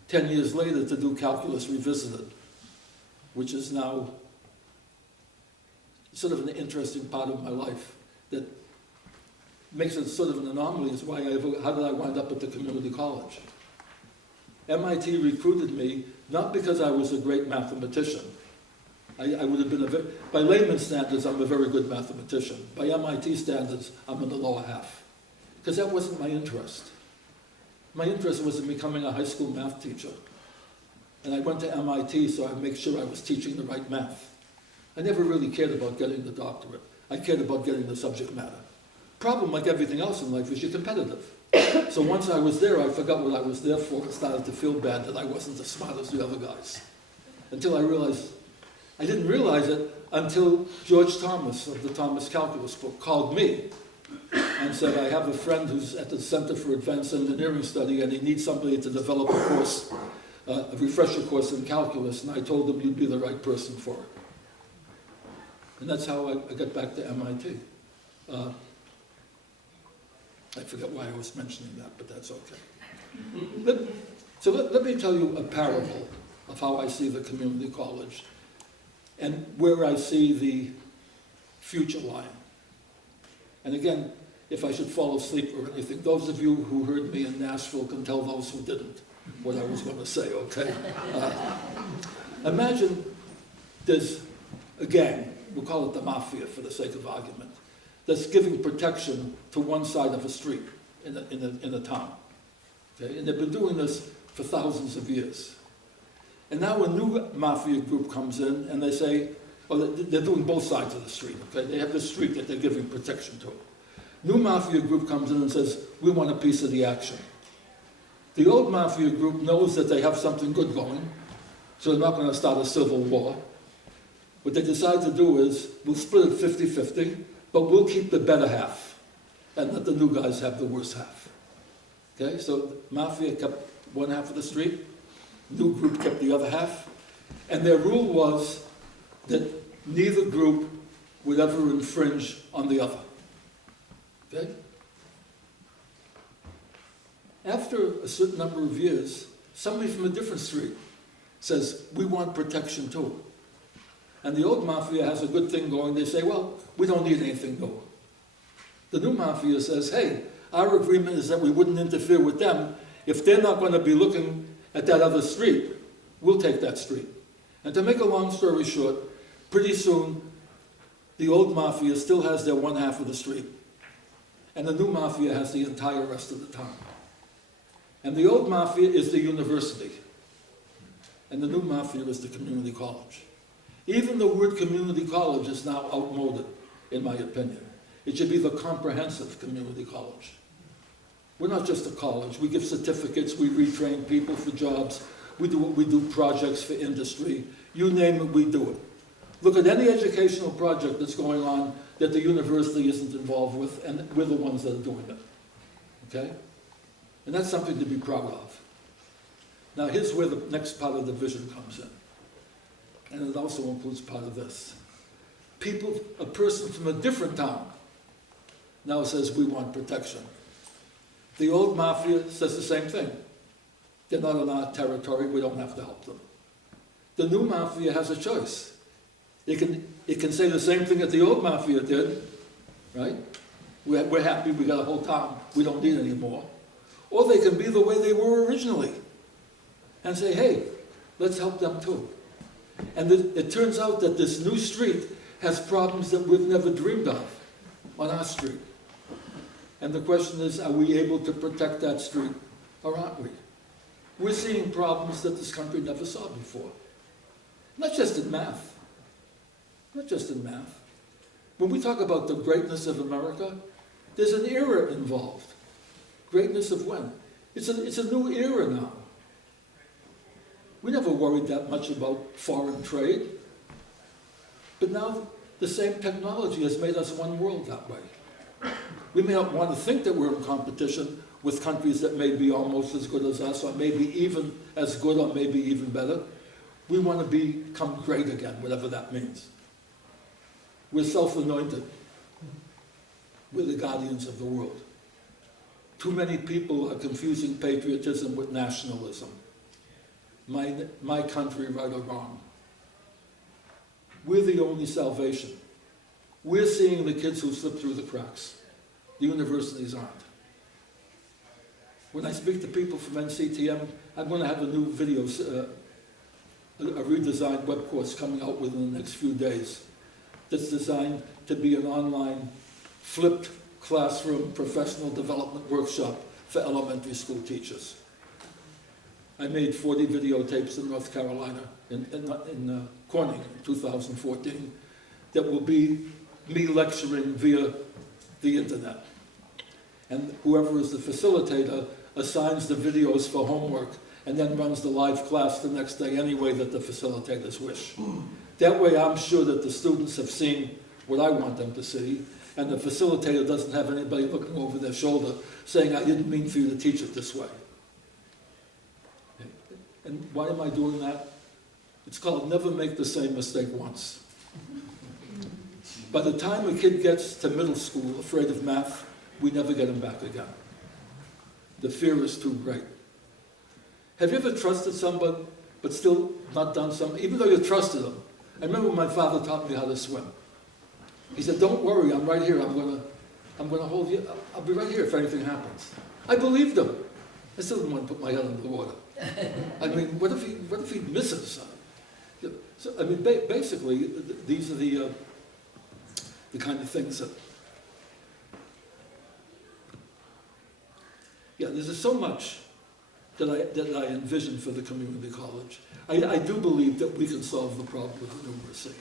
10 years later to do Calculus Revisited, which is now sort of an interesting part of my life that makes it sort of an anomaly as why how did I wind up at the community college? MIT recruited me not because I was a great mathematician. I would have been by layman's standards, I'm a very good mathematician. By MIT standards, I'm in the lower half. Because that wasn't my interest. My interest was in becoming a high school math teacher. And I went to MIT so I'd make sure I was teaching the right math. I never really cared about getting the doctorate. I cared about getting the subject matter. Problem, like everything else in life, is you're competitive. So once I was there, I forgot what I was there for and started to feel bad that I wasn't as smart as the other guys. Until I realized, I didn't realize it until George Thomas of the Thomas Calculus book called me and said, I have a friend who's at the Center for Advanced Engineering Study and he needs somebody to develop a course, a refresher course in calculus, and I told him you'd be the right person for it. And that's how I got back to MIT. I forget why I was mentioning that, but that's okay. Let me tell you a parable of how I see the community college and where I see the future lying. And again, if I should fall asleep or anything, those of you who heard me in Nashville can tell those who didn't what I was going to say, okay? Imagine there's a gang, we'll call it the mafia for the sake of argument, that's giving protection to one side of a street in a town. Okay? And they've been doing this for thousands of years. And now a new mafia group comes in and they say, well, they're doing both sides of the street. Okay? They have this street that they're giving protection to. New mafia group comes in and says, we want a piece of the action. The old mafia group knows that they have something good going, so they're not going to start a civil war. What they decide to do is, we'll split it 50-50, but we'll keep the better half and let the new guys have the worse half. Okay, so mafia kept one half of the street, new group kept the other half, and their rule was that neither group would ever infringe on the other. Okay? After a certain number of years, somebody from a different street says, we want protection too. And the old mafia has a good thing going. They say, well, we don't need anything going. The new mafia says, hey, our agreement is that we wouldn't interfere with them. If they're not going to be looking at that other street, we'll take that street. And to make a long story short, pretty soon, the old mafia still has their one half of the street. And the new mafia has the entire rest of the town. And the old mafia is the university. And the new mafia is the community college. Even the word community college is now outmoded, in my opinion. It should be the comprehensive community college. We're not just a college. We give certificates, we retrain people for jobs, we do projects for industry. You name it, we do it. Look at any educational project that's going on that the university isn't involved with, and we're the ones that are doing it. Okay? And that's something to be proud of. Now here's where the next part of the vision comes in. And it also includes part of this. A person from a different town now says, we want protection. The old mafia says the same thing. They're not on our territory, we don't have to help them. The new mafia has a choice. It can say the same thing that the old mafia did, right? We're happy, we got a whole town, we don't need any more. Or they can be the way they were originally and say, hey, let's help them too. And it turns out that this new street has problems that we've never dreamed of on our street. And the question is, are we able to protect that street or aren't we? We're seeing problems that this country never saw before. Not just in math. Not just in math. When we talk about the greatness of America, there's an era involved. Greatness of when? It's a new era now. We never worried that much about foreign trade. But now the same technology has made us one world that way. We may not want to think that we're in competition with countries that may be almost as good as us, or maybe even as good, or maybe even better. We want to become great again, whatever that means. We're self-anointed. We're the guardians of the world. Too many people are confusing patriotism with nationalism. My country, right or wrong. We're the only salvation. We're seeing the kids who slip through the cracks. The universities aren't. When I speak to people from NCTM, I'm going to have a new video, a redesigned web course coming out within the next few days that's designed to be an online, flipped classroom professional development workshop for elementary school teachers. I made 40 videotapes in North Carolina, in Corning in 2014, that will be me lecturing via the internet. And whoever is the facilitator assigns the videos for homework and then runs the live class the next day any way that the facilitators wish. That way I'm sure that the students have seen what I want them to see, and the facilitator doesn't have anybody looking over their shoulder saying, I didn't mean for you to teach it this way. And why am I doing that? It's called never make the same mistake once. By the time a kid gets to middle school afraid of math, we never get him back again. The fear is too great. Have you ever trusted somebody but still not done something, even though you trusted them? I remember my father taught me how to swim. He said, don't worry, I'm right here, I'm gonna hold you, I'll be right here if anything happens. I believed him. I still didn't want to put my head under the water. I mean, what if he misses? So, I mean, basically, these are the kind of things that, yeah, there's just so much that I envision for the community college. I do believe that we can solve the problem with the numeracy.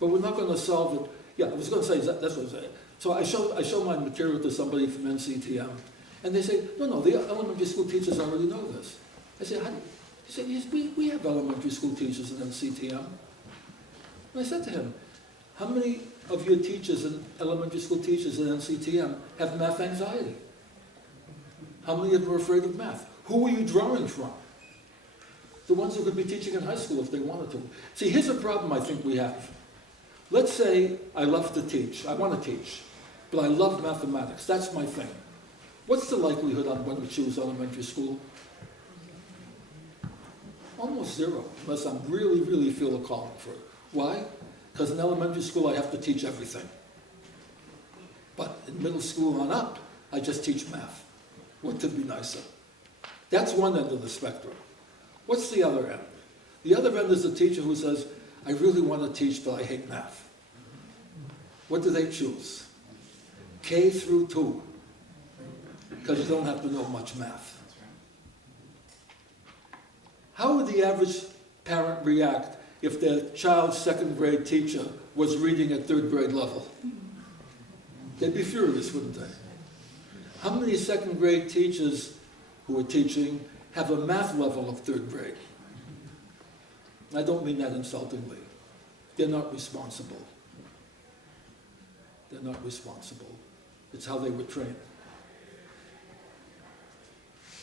But we're not going to solve it. Yeah, I was going to say, that's what I was saying. So I show my material to somebody from NCTM, and they say, no, the elementary school teachers already know this. I say, how do you? He said, yes, we have elementary school teachers in NCTM. And I said to him, how many of your teachers, elementary school teachers in NCTM, have math anxiety? How many of them are afraid of math? Who are you drawing from? The ones who could be teaching in high school if they wanted to. See, here's a problem I think we have. Let's say I love to teach. I want to teach, but I love mathematics. That's my thing. What's the likelihood I'm going to choose elementary school? Almost zero, unless I really, really feel a calling for it. Why? Because in elementary school I have to teach everything. But in middle school on up, I just teach math. What could be nicer? That's one end of the spectrum. What's the other end? The other end is the teacher who says, I really want to teach, but I hate math. What do they choose? K through 2. Because you don't have to know much math. How would the average parent react if their child's second grade teacher was reading at third grade level? They'd be furious, wouldn't they? How many second grade teachers who are teaching have a math level of third grade? I don't mean that insultingly. They're not responsible. They're not responsible. It's how they were trained.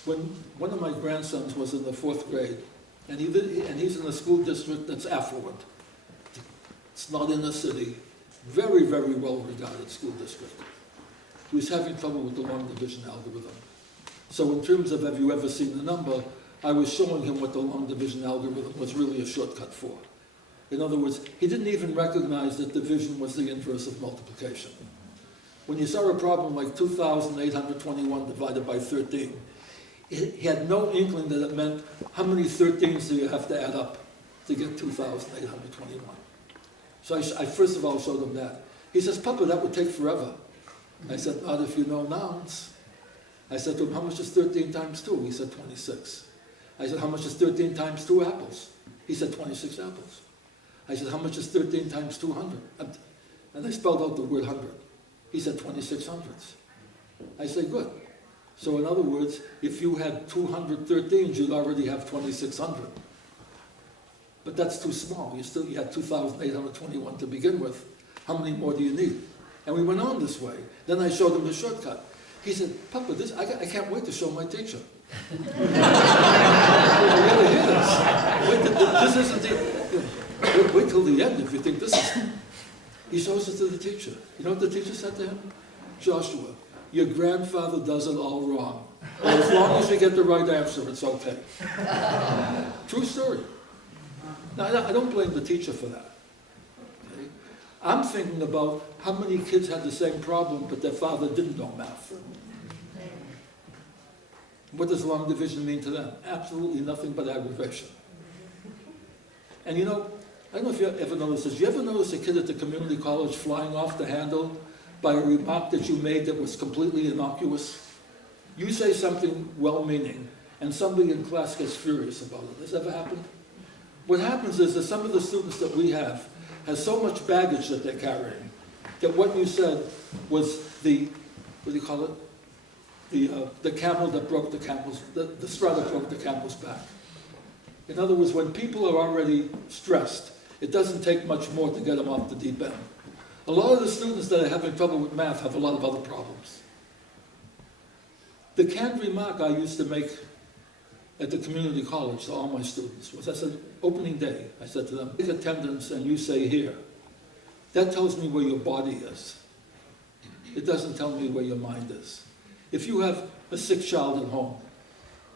when one of my grandsons was in the 4th grade, and he's in a school district that's affluent. It's not in the city. Very, very well-regarded school district. He was having trouble with the long division algorithm. So in terms of, have you ever seen the number, I was showing him what the long division algorithm was really a shortcut for. In other words, he didn't even recognize that division was the inverse of multiplication. When you saw a problem like 2,821 divided by 13, he had no inkling that it meant how many 13s do you have to add up to get 2,821. So I first of all showed him that. He says, Papa, that would take forever. I said, not if you know nouns. I said to him, how much is 13 times 2? He said, 26. I said, how much is 13 times 2 apples? He said, 26 apples. I said, how much is 13 times 200? And I spelled out the word 100. He said, 26 hundredths. I said, good. So in other words, if you had 213s, you'd already have 2600. But that's too small. You had 2,821 to begin with. How many more do you need? And we went on this way. Then I showed him the shortcut. He said, Papa, I can't wait to show my teacher. Wait till the end if you think this is... He shows it to the teacher. You know what the teacher said to him? Joshua, your grandfather does it all wrong. But as long as you get the right answer, it's okay. True story. Now, I don't blame the teacher for that. Okay? I'm thinking about how many kids had the same problem, but their father didn't know math. What does long division mean to them? Absolutely nothing but aggravation. And you know, I don't know if you ever noticed this. You ever notice a kid at the community college flying off the handle by a remark that you made that was completely innocuous? You say something well-meaning, and somebody in class gets furious about it. Has that ever happened? What happens is that some of the students that we have so much baggage that they're carrying that what you said was the, what do you call it? The camel that broke the camel's, the straw that broke the camel's back. In other words, when people are already stressed, it doesn't take much more to get them off the deep end. A lot of the students that are having trouble with math have a lot of other problems. The canned remark I used to make at the community college to all my students was, I said, opening day, I said to them, take attendance and you say here. That tells me where your body is. It doesn't tell me where your mind is. If you have a sick child at home,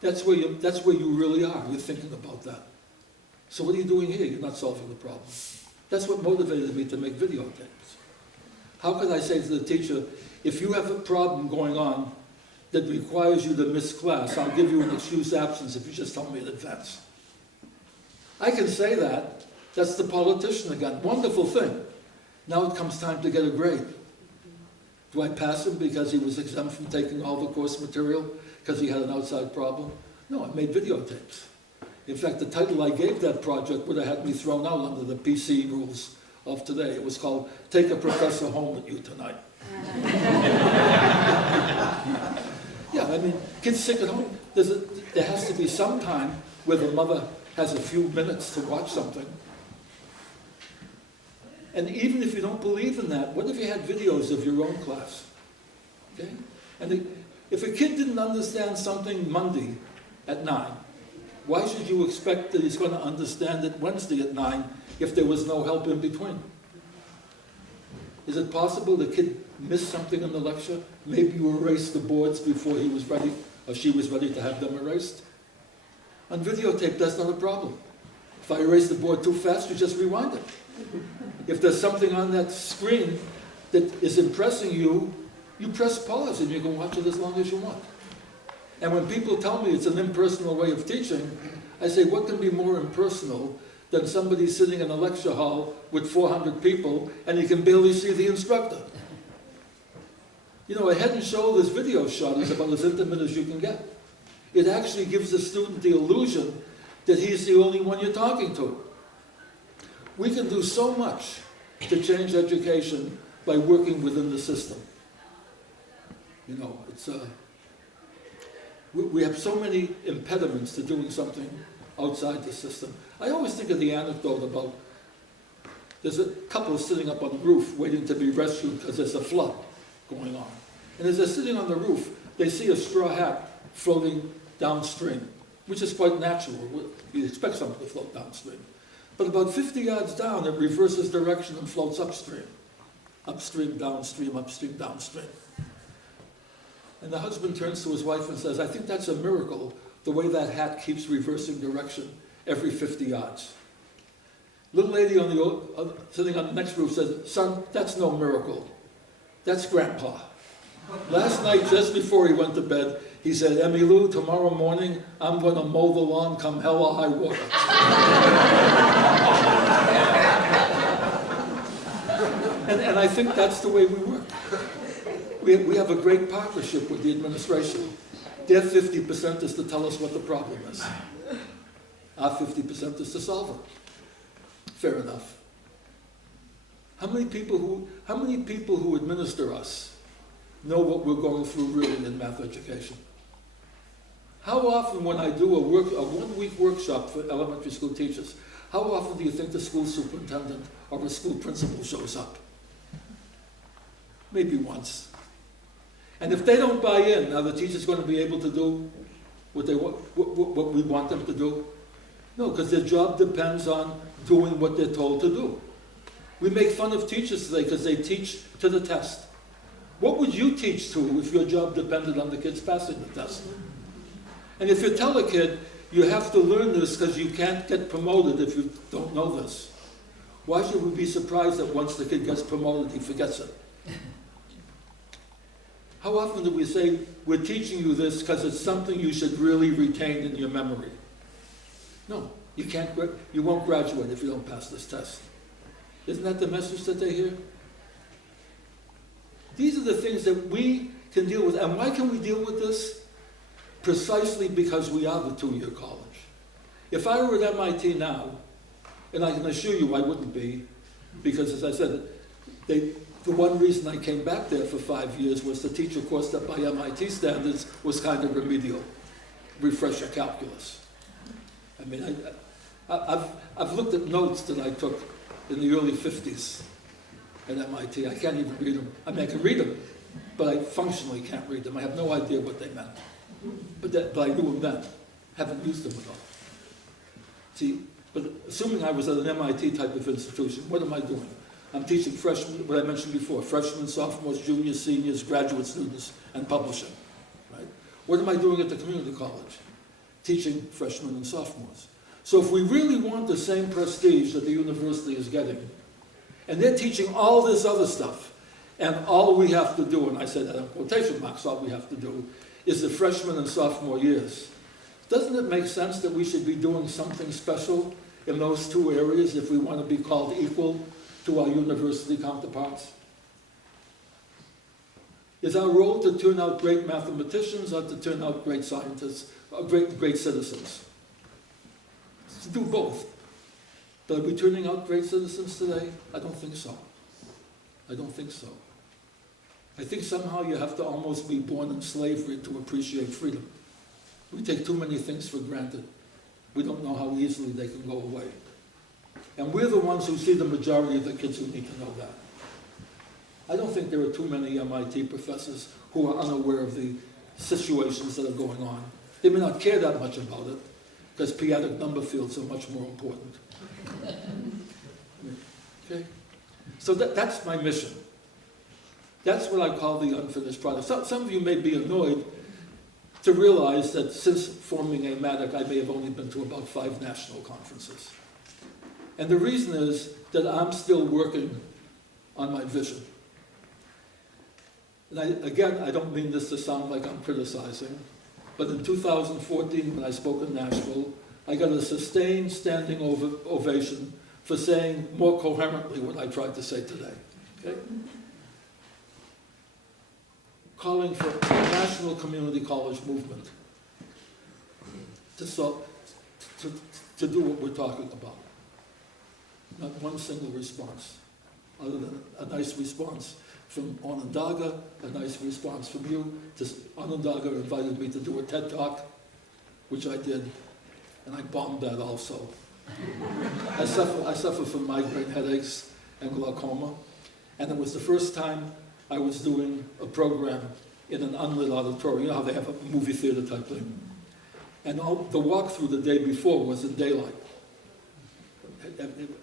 that's where you really are. You're thinking about that. So what are you doing here? You're not solving the problem. That's what motivated me to make videotapes. How could I say to the teacher, if you have a problem going on that requires you to miss class, I'll give you an excused absence if you just tell me in advance. I can say that. That's the politician again. Wonderful thing. Now it comes time to get a grade. Do I pass him because he was exempt from taking all the course material because he had an outside problem? No, I made videotapes. In fact, the title I gave that project would have had me thrown out under the PC rules of today. It was called Take a Professor Home with You Tonight. Yeah, I mean, kids sick at home. There has to be some time where the mother has a few minutes to watch something. And even if you don't believe in that, what if you had videos of your own class? Okay? And if a kid didn't understand something Monday at 9, why should you expect that he's going to understand it Wednesday at 9 if there was no help in between? Is it possible the kid missed something in the lecture? Maybe you erased the boards before he was ready, or she was ready to have them erased? On videotape, that's not a problem. If I erase the board too fast, you just rewind it. If there's something on that screen that is impressing you, you press pause and you can watch it as long as you want. And when people tell me it's an impersonal way of teaching, I say, what can be more impersonal than somebody sitting in a lecture hall with 400 people and you can barely see the instructor? You know, a head and shoulders video shot is about as intimate as you can get. It actually gives the student the illusion that he's the only one you're talking to. We can do so much to change education by working within the system. You know, it's we have so many impediments to doing something outside the system. I always think of the anecdote about there's a couple sitting up on the roof waiting to be rescued because there's a flood going on. And as they're sitting on the roof, they see a straw hat floating downstream, which is quite natural. You expect something to float downstream. But about 50 yards down, it reverses direction and floats upstream. Upstream, downstream, upstream, downstream. And the husband turns to his wife and says, I think that's a miracle, the way that hat keeps reversing direction every 50 yards. Little lady sitting on the next roof says, son, that's no miracle. That's Grandpa. Last night, just before he went to bed, he said, Emmy Lou, tomorrow morning, I'm going to mow the lawn come hell or high water. and I think that's the way we work. We have a great partnership with the administration. Their 50% is to tell us what the problem is. Our 50% is to solve it. Fair enough. How many people who administer us know what we're going through really in math education? How often when I do a 1-week workshop for elementary school teachers, how often do you think the school superintendent or the school principal shows up? Maybe once. And if they don't buy in, are the teachers going to be able to do what we want them to do? No, because their job depends on doing what they're told to do. We make fun of teachers today because they teach to the test. What would you teach to if your job depended on the kids passing the test? And if you tell a kid, you have to learn this because you can't get promoted if you don't know this, why should we be surprised that once the kid gets promoted, he forgets it? How often do we say, we're teaching you this because it's something you should really retain in your memory? No, you won't graduate if you don't pass this test. Isn't that the message that they hear? These are the things that we can deal with. And why can we deal with this? Precisely because we are the 2-year college. If I were at MIT now, and I can assure you I wouldn't be, because as I said, the one reason I came back there for 5 years was to teach a course that by MIT standards was kind of remedial, refresher calculus. I mean, I've looked at notes that I took in the early 50s at MIT. I can't even read them. I mean, I can read them, but I functionally can't read them. I have no idea what they meant. But I knew them then. Haven't used them at all. See, but assuming I was at an MIT type of institution, what am I doing? I'm teaching freshmen, what I mentioned before, freshmen, sophomores, juniors, seniors, graduate students, and publishing. Right? What am I doing at the community college? Teaching freshmen and sophomores. So if we really want the same prestige that the university is getting, and they're teaching all this other stuff, and all we have to do, and I said that in quotation marks, all we have to do, is the freshman and sophomore years. Doesn't it make sense that we should be doing something special in those 2 areas if we want to be called equal to our university counterparts? Is our role to turn out great mathematicians or to turn out great scientists, great citizens? To do both. But are we turning out great citizens today? I don't think so. I don't think so. I think somehow you have to almost be born in slavery to appreciate freedom. We take too many things for granted. We don't know how easily they can go away. And we're the ones who see the majority of the kids who need to know that. I don't think there are too many MIT professors who are unaware of the situations that are going on. They may not care that much about it, because p-adic number fields are much more important. Okay? So that's my mission. That's what I call the unfinished product. Some of you may be annoyed to realize that since forming IMACC, I may have only been to about 5 national conferences. And the reason is that I'm still working on my vision. And I don't mean this to sound like I'm criticizing, but in 2014, when I spoke in Nashville, I got a sustained standing ovation for saying more coherently what I tried to say today. Okay? Calling for a national community college movement to do what we're talking about. Not one single response, other than a nice response from Onondaga, a nice response from you. Onondaga invited me to do a TED Talk, which I did, and I bombed that also. I suffer from migraine headaches and glaucoma, and it was the first time I was doing a program in an unlit auditorium. You know how they have a movie theater type thing? And the walkthrough the day before was in daylight.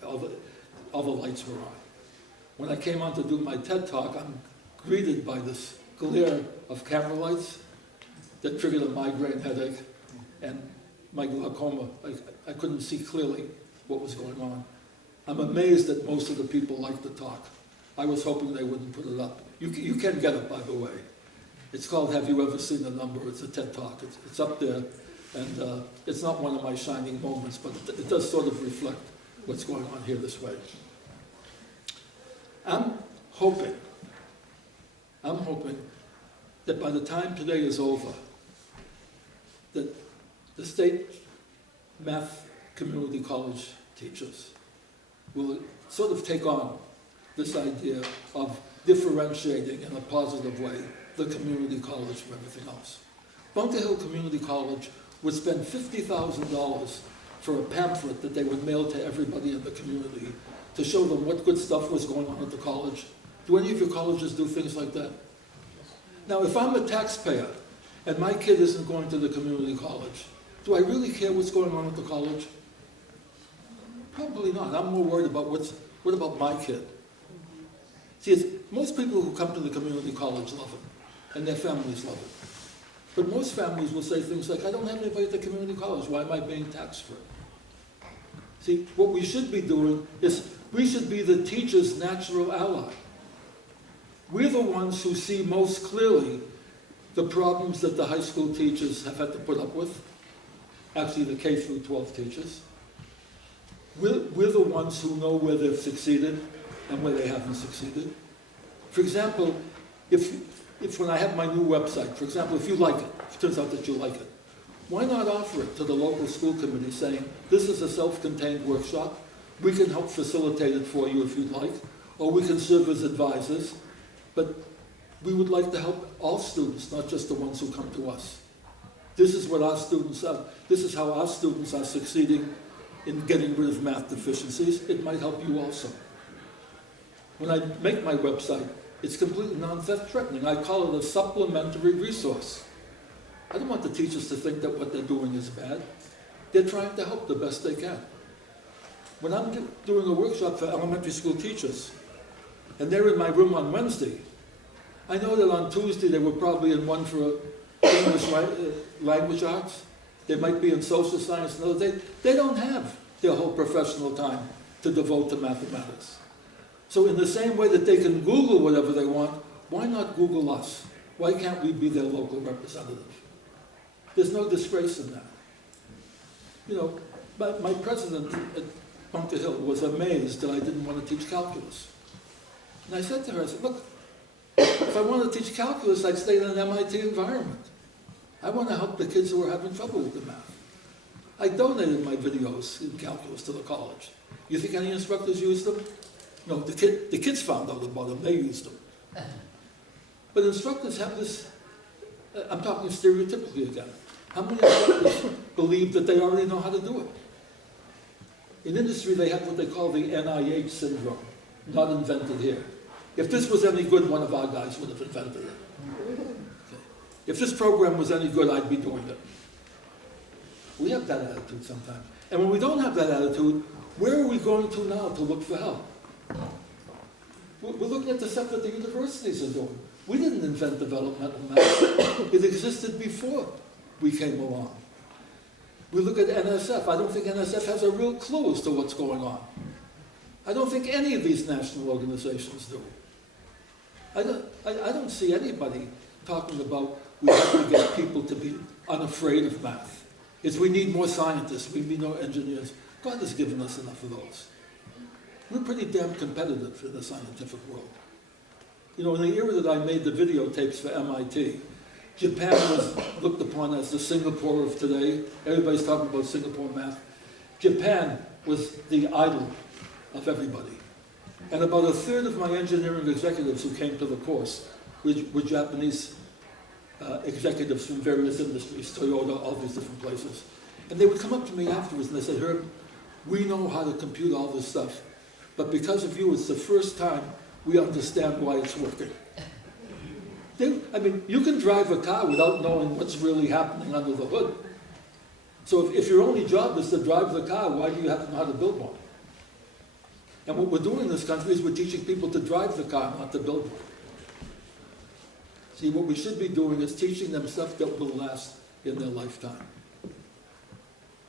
All the lights were on. When I came on to do my TED Talk, I'm greeted by this glare of camera lights that triggered a migraine headache and my glaucoma. I couldn't see clearly what was going on. I'm amazed that most of the people liked the talk. I was hoping they wouldn't put it up. You can get it, by the way. It's called Have You Ever Seen a Number? It's a TED Talk. It's up there, and it's not one of my shining moments, but it does sort of reflect what's going on here this way. I'm hoping that by the time today is over, that the state math community college teachers will sort of take on this idea of differentiating in a positive way the community college from everything else. Bunker Hill Community College would spend $50,000 for a pamphlet that they would mail to everybody in the community to show them what good stuff was going on at the college. Do any of your colleges do things like that? Now, if I'm a taxpayer and my kid isn't going to the community college, do I really care what's going on at the college? Probably not. I'm more worried about what about my kid? See, most people who come to the community college love it, and their families love it. But most families will say things like, I don't have anybody at the community college, why am I being taxed for it? See, what we should be doing is we should be the teacher's natural ally. We're the ones who see most clearly the problems that the high school teachers have had to put up with, actually the K through 12 teachers. We're the ones who know where they've succeeded and where they haven't succeeded. For example, if when I have my new website, for example, if you like it, if it turns out that you like it, why not offer it to the local school committee saying, this is a self-contained workshop, we can help facilitate it for you if you'd like, or we can serve as advisors, but we would like to help all students, not just the ones who come to us. This is what our students are, this is how our students are succeeding in getting rid of math deficiencies. It might help you also. When I make my website, it's completely non-theft threatening. I call it a supplementary resource. I don't want the teachers to think that what they're doing is bad. They're trying to help the best they can. When I'm doing a workshop for elementary school teachers, and they're in my room on Wednesday, I know that on Tuesday they were probably in one for English language arts. They might be in social science another day. They don't have their whole professional time to devote to mathematics. So in the same way that they can Google whatever they want, why not Google us? Why can't we be their local representative? There's no disgrace in that. You know, my president at Bunker Hill was amazed that I didn't want to teach calculus. And I said to her, I said, look, if I wanted to teach calculus, I'd stay in an MIT environment. I want to help the kids who are having trouble with the math. I donated my videos in calculus to the college. You think any instructors used them? No, the kids found out about them, they used them. But instructors have this, I'm talking stereotypically again. How many instructors believe that they already know how to do it? In industry, they have what they call the NIH syndrome, not invented here. If this was any good, one of our guys would have invented it. Okay. If this program was any good, I'd be doing it. We have that attitude sometimes. And when we don't have that attitude, where are we going to now to look for help? We're looking at the stuff that the universities are doing. We didn't invent developmental math. It existed before we came along. We look at NSF. I don't think NSF has a real clue as to what's going on. I don't think any of these national organizations do. I don't see anybody talking about we have to get people to be unafraid of math. It's we need more scientists, we need more engineers. God has given us enough of those. We're pretty damn competitive in the scientific world. You know, in the era that I made the videotapes for MIT, Japan was looked upon as the Singapore of today. Everybody's talking about Singapore math. Japan was the idol of everybody. And about a third of my engineering executives who came to the course were Japanese executives from various industries, Toyota, all these different places. And they would come up to me afterwards and they said, Herb, we know how to compute all this stuff, but because of you, it's the first time we understand why it's working. I mean, you can drive a car without knowing what's really happening under the hood. So if your only job is to drive the car, why do you have to know how to build one? And what we're doing in this country is we're teaching people to drive the car, not to build one. See, what we should be doing is teaching them stuff that will last in their lifetime.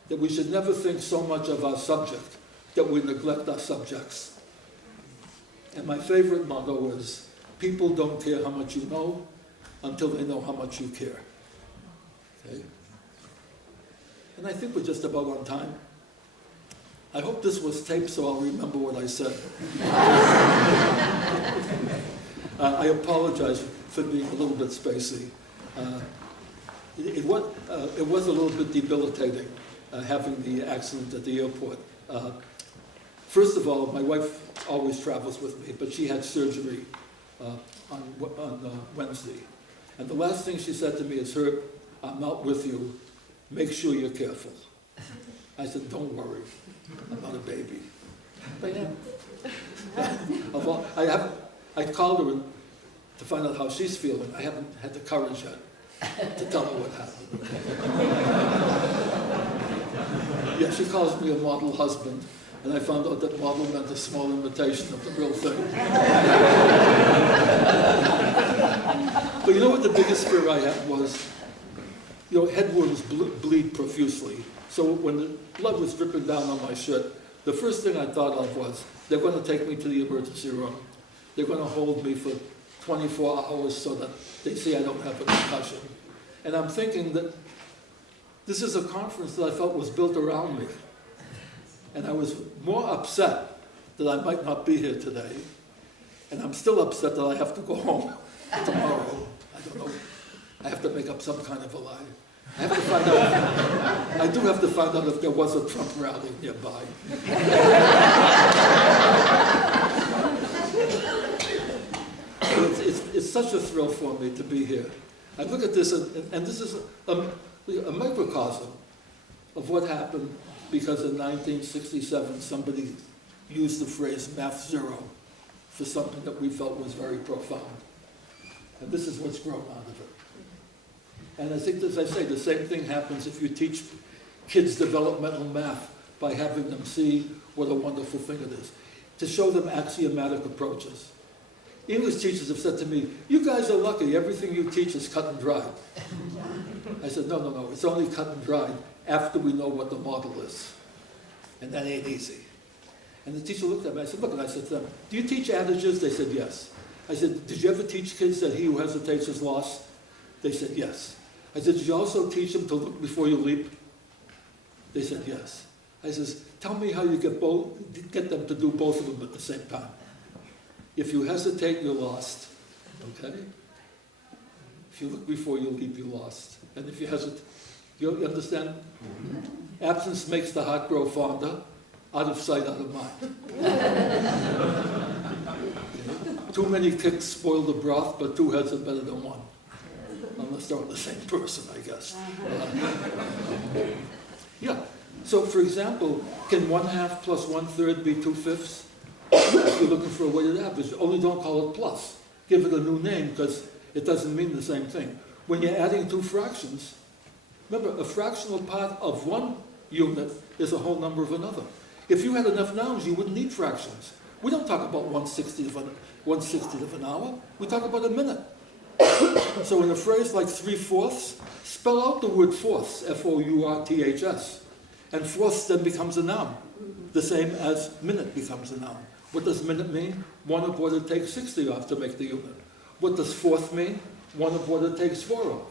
That we should never think so much of our subject that we neglect our subjects. And my favorite motto is, people don't care how much you know until they know how much you care. Okay? And I think we're just about on time. I hope this was taped so I'll remember what I said. I apologize for being a little bit spacey. It was a little bit debilitating having the accident at the airport. First of all, my wife always travels with me, but she had surgery on Wednesday. And the last thing she said to me is, "Herb, I'm not with you. Make sure you're careful." I said, "Don't worry. I'm not a baby." But yeah. I called her to find out how she's feeling. I haven't had the courage yet to tell her what happened. Yeah, she calls me a model husband, and I found out that model meant a small imitation of the real thing. But you know what the biggest fear I had was? Head wounds bleed profusely. So when the blood was dripping down on my shirt, the first thing I thought of was, they're going to take me to the emergency room. They're going to hold me for 24 hours so that they see I don't have a concussion. And I'm thinking that this is a conference that I felt was built around me. And I was more upset that I might not be here today. And I'm still upset that I have to go home tomorrow. I don't know. I have to make up some kind of a lie. I have to find out. I do have to find out if there was a Trump rally nearby. It's such a thrill for me to be here. I look at this, and this is a microcosm of what happened because in 1967 somebody used the phrase math zero for something that we felt was very profound. And this is what's grown out of it. And I think, as I say, the same thing happens if you teach kids developmental math by having them see what a wonderful thing it is. To show them axiomatic approaches. English teachers have said to me, "You guys are lucky, everything you teach is cut and dried." I said, no, it's only cut and dried after we know what the model is. And that ain't easy. And the teacher looked at me, I said, look, and I said to them, "Do you teach adages?" They said, "Yes." I said, "Did you ever teach kids that he who hesitates is lost?" They said, "Yes." I said, "Did you also teach them to look before you leap?" They said, "Yes." I says, "Tell me how you get them to do both of them at the same time. If you hesitate, you're lost, okay? If you look before you leap, you're lost. And if you hesitate, you understand? Mm-hmm. Absence makes the heart grow fonder, out of sight, out of mind. Okay? Too many cooks spoil the broth, but two heads are better than one. Unless they're the same person, I guess. Yeah. So, for example, can 1/2 plus 1/3 be 2/5? If you're looking for a weighted average, only don't call it plus. Give it a new name because it doesn't mean the same thing. When you're adding two fractions, remember, a fractional part of one unit is a whole number of another. If you had enough nouns, you wouldn't need fractions. We don't talk about 1/60th of an hour. We talk about a minute. So in a phrase like 3/4, spell out the word fourths, F-O-U-R-T-H-S. And fourths then becomes a noun, the same as minute becomes a noun. What does minute mean? 1 of what it takes 60 of to make the unit. What does fourth mean? 1 of what it takes 4 of.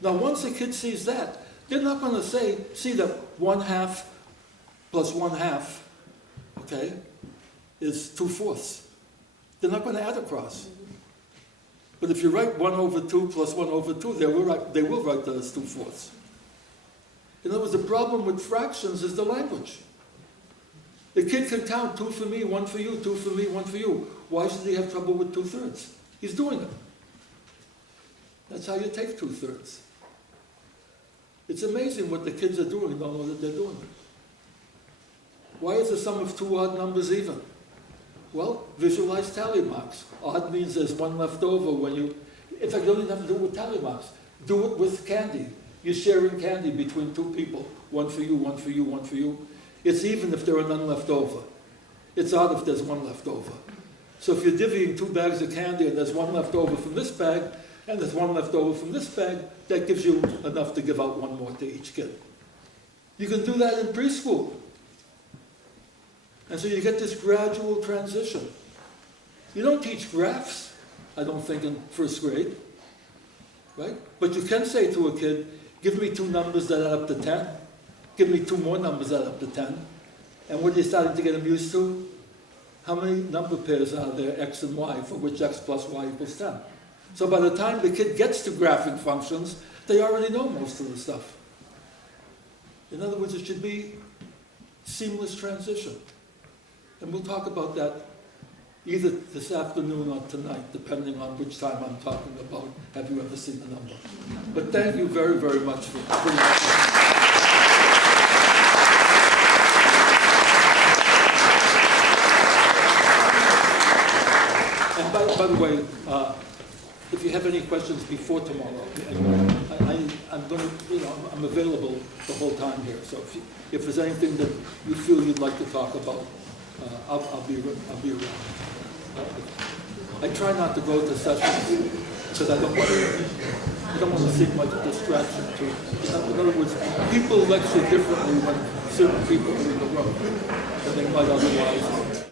Now once a kid sees that, they're not going to see that 1/2 plus 1/2, okay, is 2/4. They're not going to add across. But if you write 1/2 plus 1/2, they will write that as 2/4. In other words, the problem with fractions is the language. The kid can count 2 for me, 1 for you, 2 for me, 1 for you. Why should he have trouble with 2/3? He's doing it. That's how you take 2/3. It's amazing what the kids are doing, don't know that they're doing it. Why is the sum of 2 odd numbers even? Well, visualize tally marks. Odd means there's one left over when you... In fact, you don't even have to do it with tally marks. Do it with candy. You're sharing candy between 2 people. one for you, one for you, one for you. It's even if there are none left over. It's odd if there's one left over. So if you're divvying 2 bags of candy and there's one left over from this bag, and there's one left over from this bag, that gives you enough to give out one more to each kid. You can do that in preschool. And so you get this gradual transition. You don't teach graphs, I don't think, in first grade, right? But you can say to a kid, give me 2 numbers that add up to 10. Give me 2 more numbers that add up to 10. And what are you starting to get them used to? How many number pairs are there, x and y, for which x plus y equals 10? So by the time the kid gets to graphing functions, they already know most of the stuff. In other words, it should be seamless transition. And we'll talk about that either this afternoon or tonight, depending on which time I'm talking about. Have you ever seen the number? But thank you very, very much for bringing that. And by the way, if you have any questions before tomorrow, I'm going to, I'm available the whole time here. So if there's anything that you feel you'd like to talk about, I'll be around. I try not to go to sessions because I don't want to seek much distraction too. In other words, people lecture differently when certain people are in the room than they might otherwise.